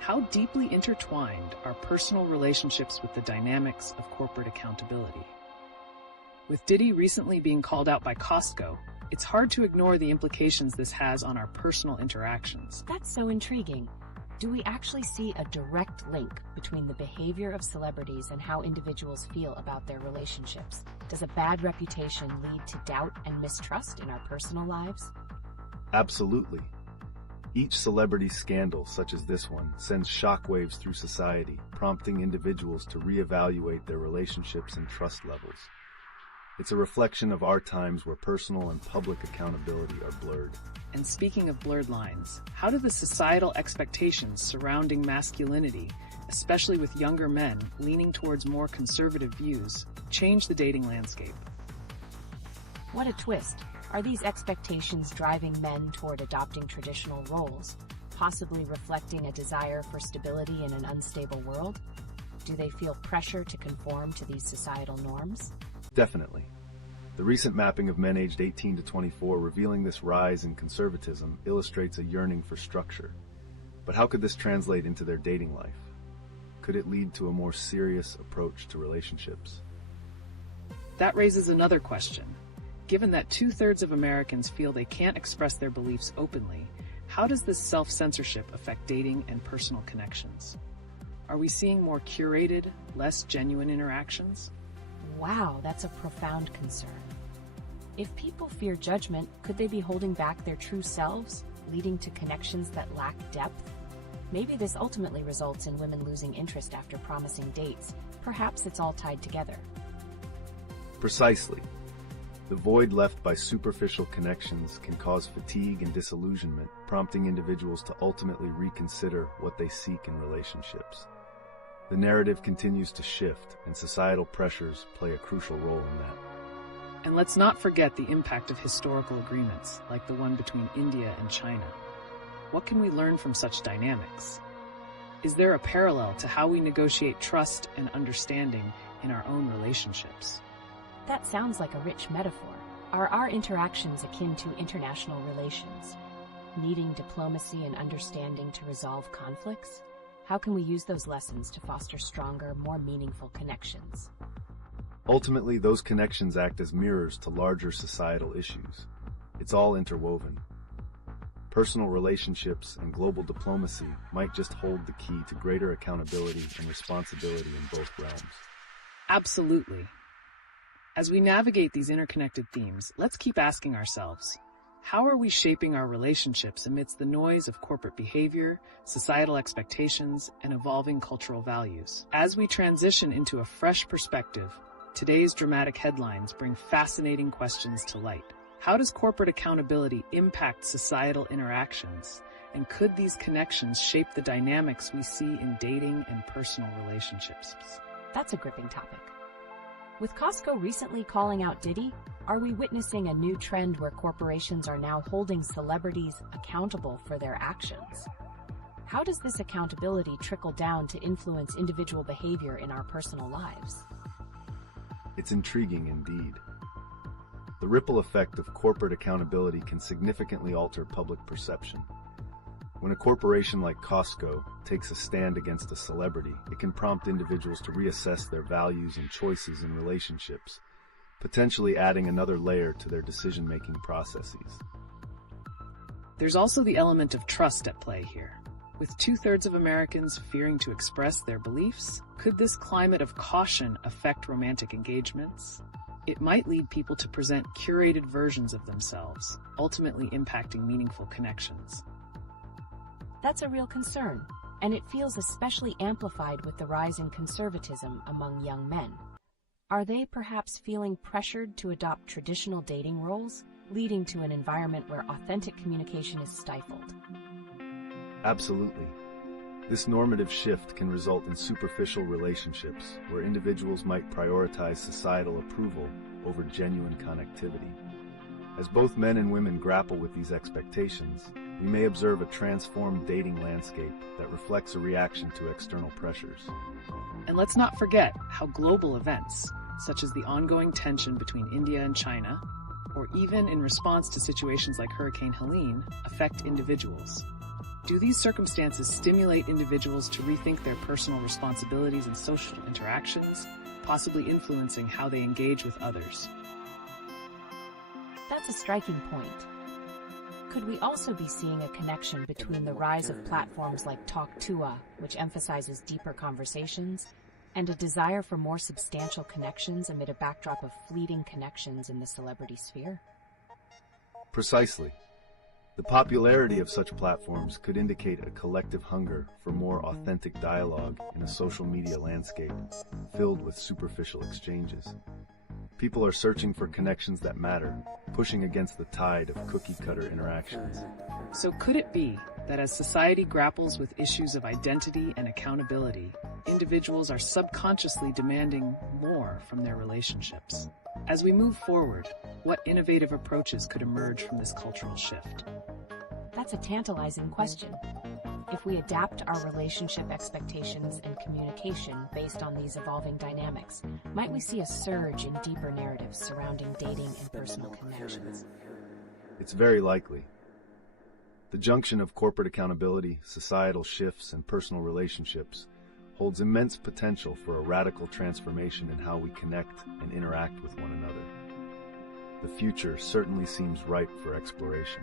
how deeply intertwined are personal relationships with the dynamics of corporate accountability? With Diddy recently being called out by Costco, it's hard to ignore the implications this has on our personal interactions. That's so intriguing. Do we actually see a direct link between the behavior of celebrities and how individuals feel about their relationships? Does a bad reputation lead to doubt and mistrust in our personal lives? Absolutely. Each celebrity scandal, such as this one, sends shockwaves through society, prompting individuals to reevaluate their relationships and trust levels. It's a reflection of our times where personal and public accountability are blurred. And speaking of blurred lines, how do the societal expectations surrounding masculinity, especially with younger men leaning towards more conservative views, change the dating landscape? What a twist. Are these expectations driving men toward adopting traditional roles, possibly reflecting a desire for stability in an unstable world? Do they feel pressure to conform to these societal norms? Definitely. The recent mapping of men aged 18 to 24 revealing this rise in conservatism illustrates a yearning for structure. But how could this translate into their dating life? Could it lead to a more serious approach to relationships? That raises another question. Given that 2/3 of Americans feel they can't express their beliefs openly, how does this self-censorship affect dating and personal connections? Are we seeing more curated, less genuine interactions? Wow, that's a profound concern. If people fear judgment, could they be holding back their true selves, leading to connections that lack depth? Maybe this ultimately results in women losing interest after promising dates. Perhaps it's all tied together. Precisely. The void left by superficial connections can cause fatigue and disillusionment, prompting individuals to ultimately reconsider what they seek in relationships. The narrative continues to shift, and societal pressures play a crucial role in that. And let's not forget the impact of historical agreements, like the one between India and China. What can we learn from such dynamics? Is there a parallel to how we negotiate trust and understanding in our own relationships? That sounds like a rich metaphor. Are our interactions akin to international relations, needing diplomacy and understanding to resolve conflicts? How can we use those lessons to foster stronger, more meaningful connections? Ultimately, those connections act as mirrors to larger societal issues. It's all interwoven. Personal relationships and global diplomacy might just hold the key to greater accountability and responsibility in both realms. Absolutely. As we navigate these interconnected themes, let's keep asking ourselves, how are we shaping our relationships amidst the noise of corporate behavior, societal expectations, and evolving cultural values? As we transition into a fresh perspective, today's dramatic headlines bring fascinating questions to light. How does corporate accountability impact societal interactions? And could these connections shape the dynamics we see in dating and personal relationships? That's a gripping topic. With Costco recently calling out Diddy, are we witnessing a new trend where corporations are now holding celebrities accountable for their actions? How does this accountability trickle down to influence individual behavior in our personal lives? It's intriguing indeed. The ripple effect of corporate accountability can significantly alter public perception. When a corporation like Costco takes a stand against a celebrity, it can prompt individuals to reassess their values and choices in relationships, potentially adding another layer to their decision-making processes. There's also the element of trust at play here. With 2/3 of Americans fearing to express their beliefs, could this climate of caution affect romantic engagements? It might lead people to present curated versions of themselves, ultimately impacting meaningful connections. That's a real concern, and it feels especially amplified with the rise in conservatism among young men. Are they perhaps feeling pressured to adopt traditional dating roles, leading to an environment where authentic communication is stifled? Absolutely. This normative shift can result in superficial relationships where individuals might prioritize societal approval over genuine connectivity. As both men and women grapple with these expectations, we may observe a transformed dating landscape that reflects a reaction to external pressures. And let's not forget how global events, such as the ongoing tension between India and China, or even in response to situations like Hurricane Helene, affect individuals. Do these circumstances stimulate individuals to rethink their personal responsibilities and social interactions, possibly influencing how they engage with others? That's a striking point. Could we also be seeing a connection between the rise of platforms like TalkToa, which emphasizes deeper conversations, and a desire for more substantial connections amid a backdrop of fleeting connections in the celebrity sphere? Precisely. The popularity of such platforms could indicate a collective hunger for more authentic dialogue in a social media landscape filled with superficial exchanges. People are searching for connections that matter, pushing against the tide of cookie-cutter interactions. So could it be that as society grapples with issues of identity and accountability, individuals are subconsciously demanding more from their relationships? As we move forward, what innovative approaches could emerge from this cultural shift? That's a tantalizing question. If we adapt our relationship expectations and communication based on these evolving dynamics, might we see a surge in deeper narratives surrounding dating and personal connections? It's very likely. The junction of corporate accountability, societal shifts, and personal relationships holds immense potential for a radical transformation in how we connect and interact with one another. The future certainly seems ripe for exploration.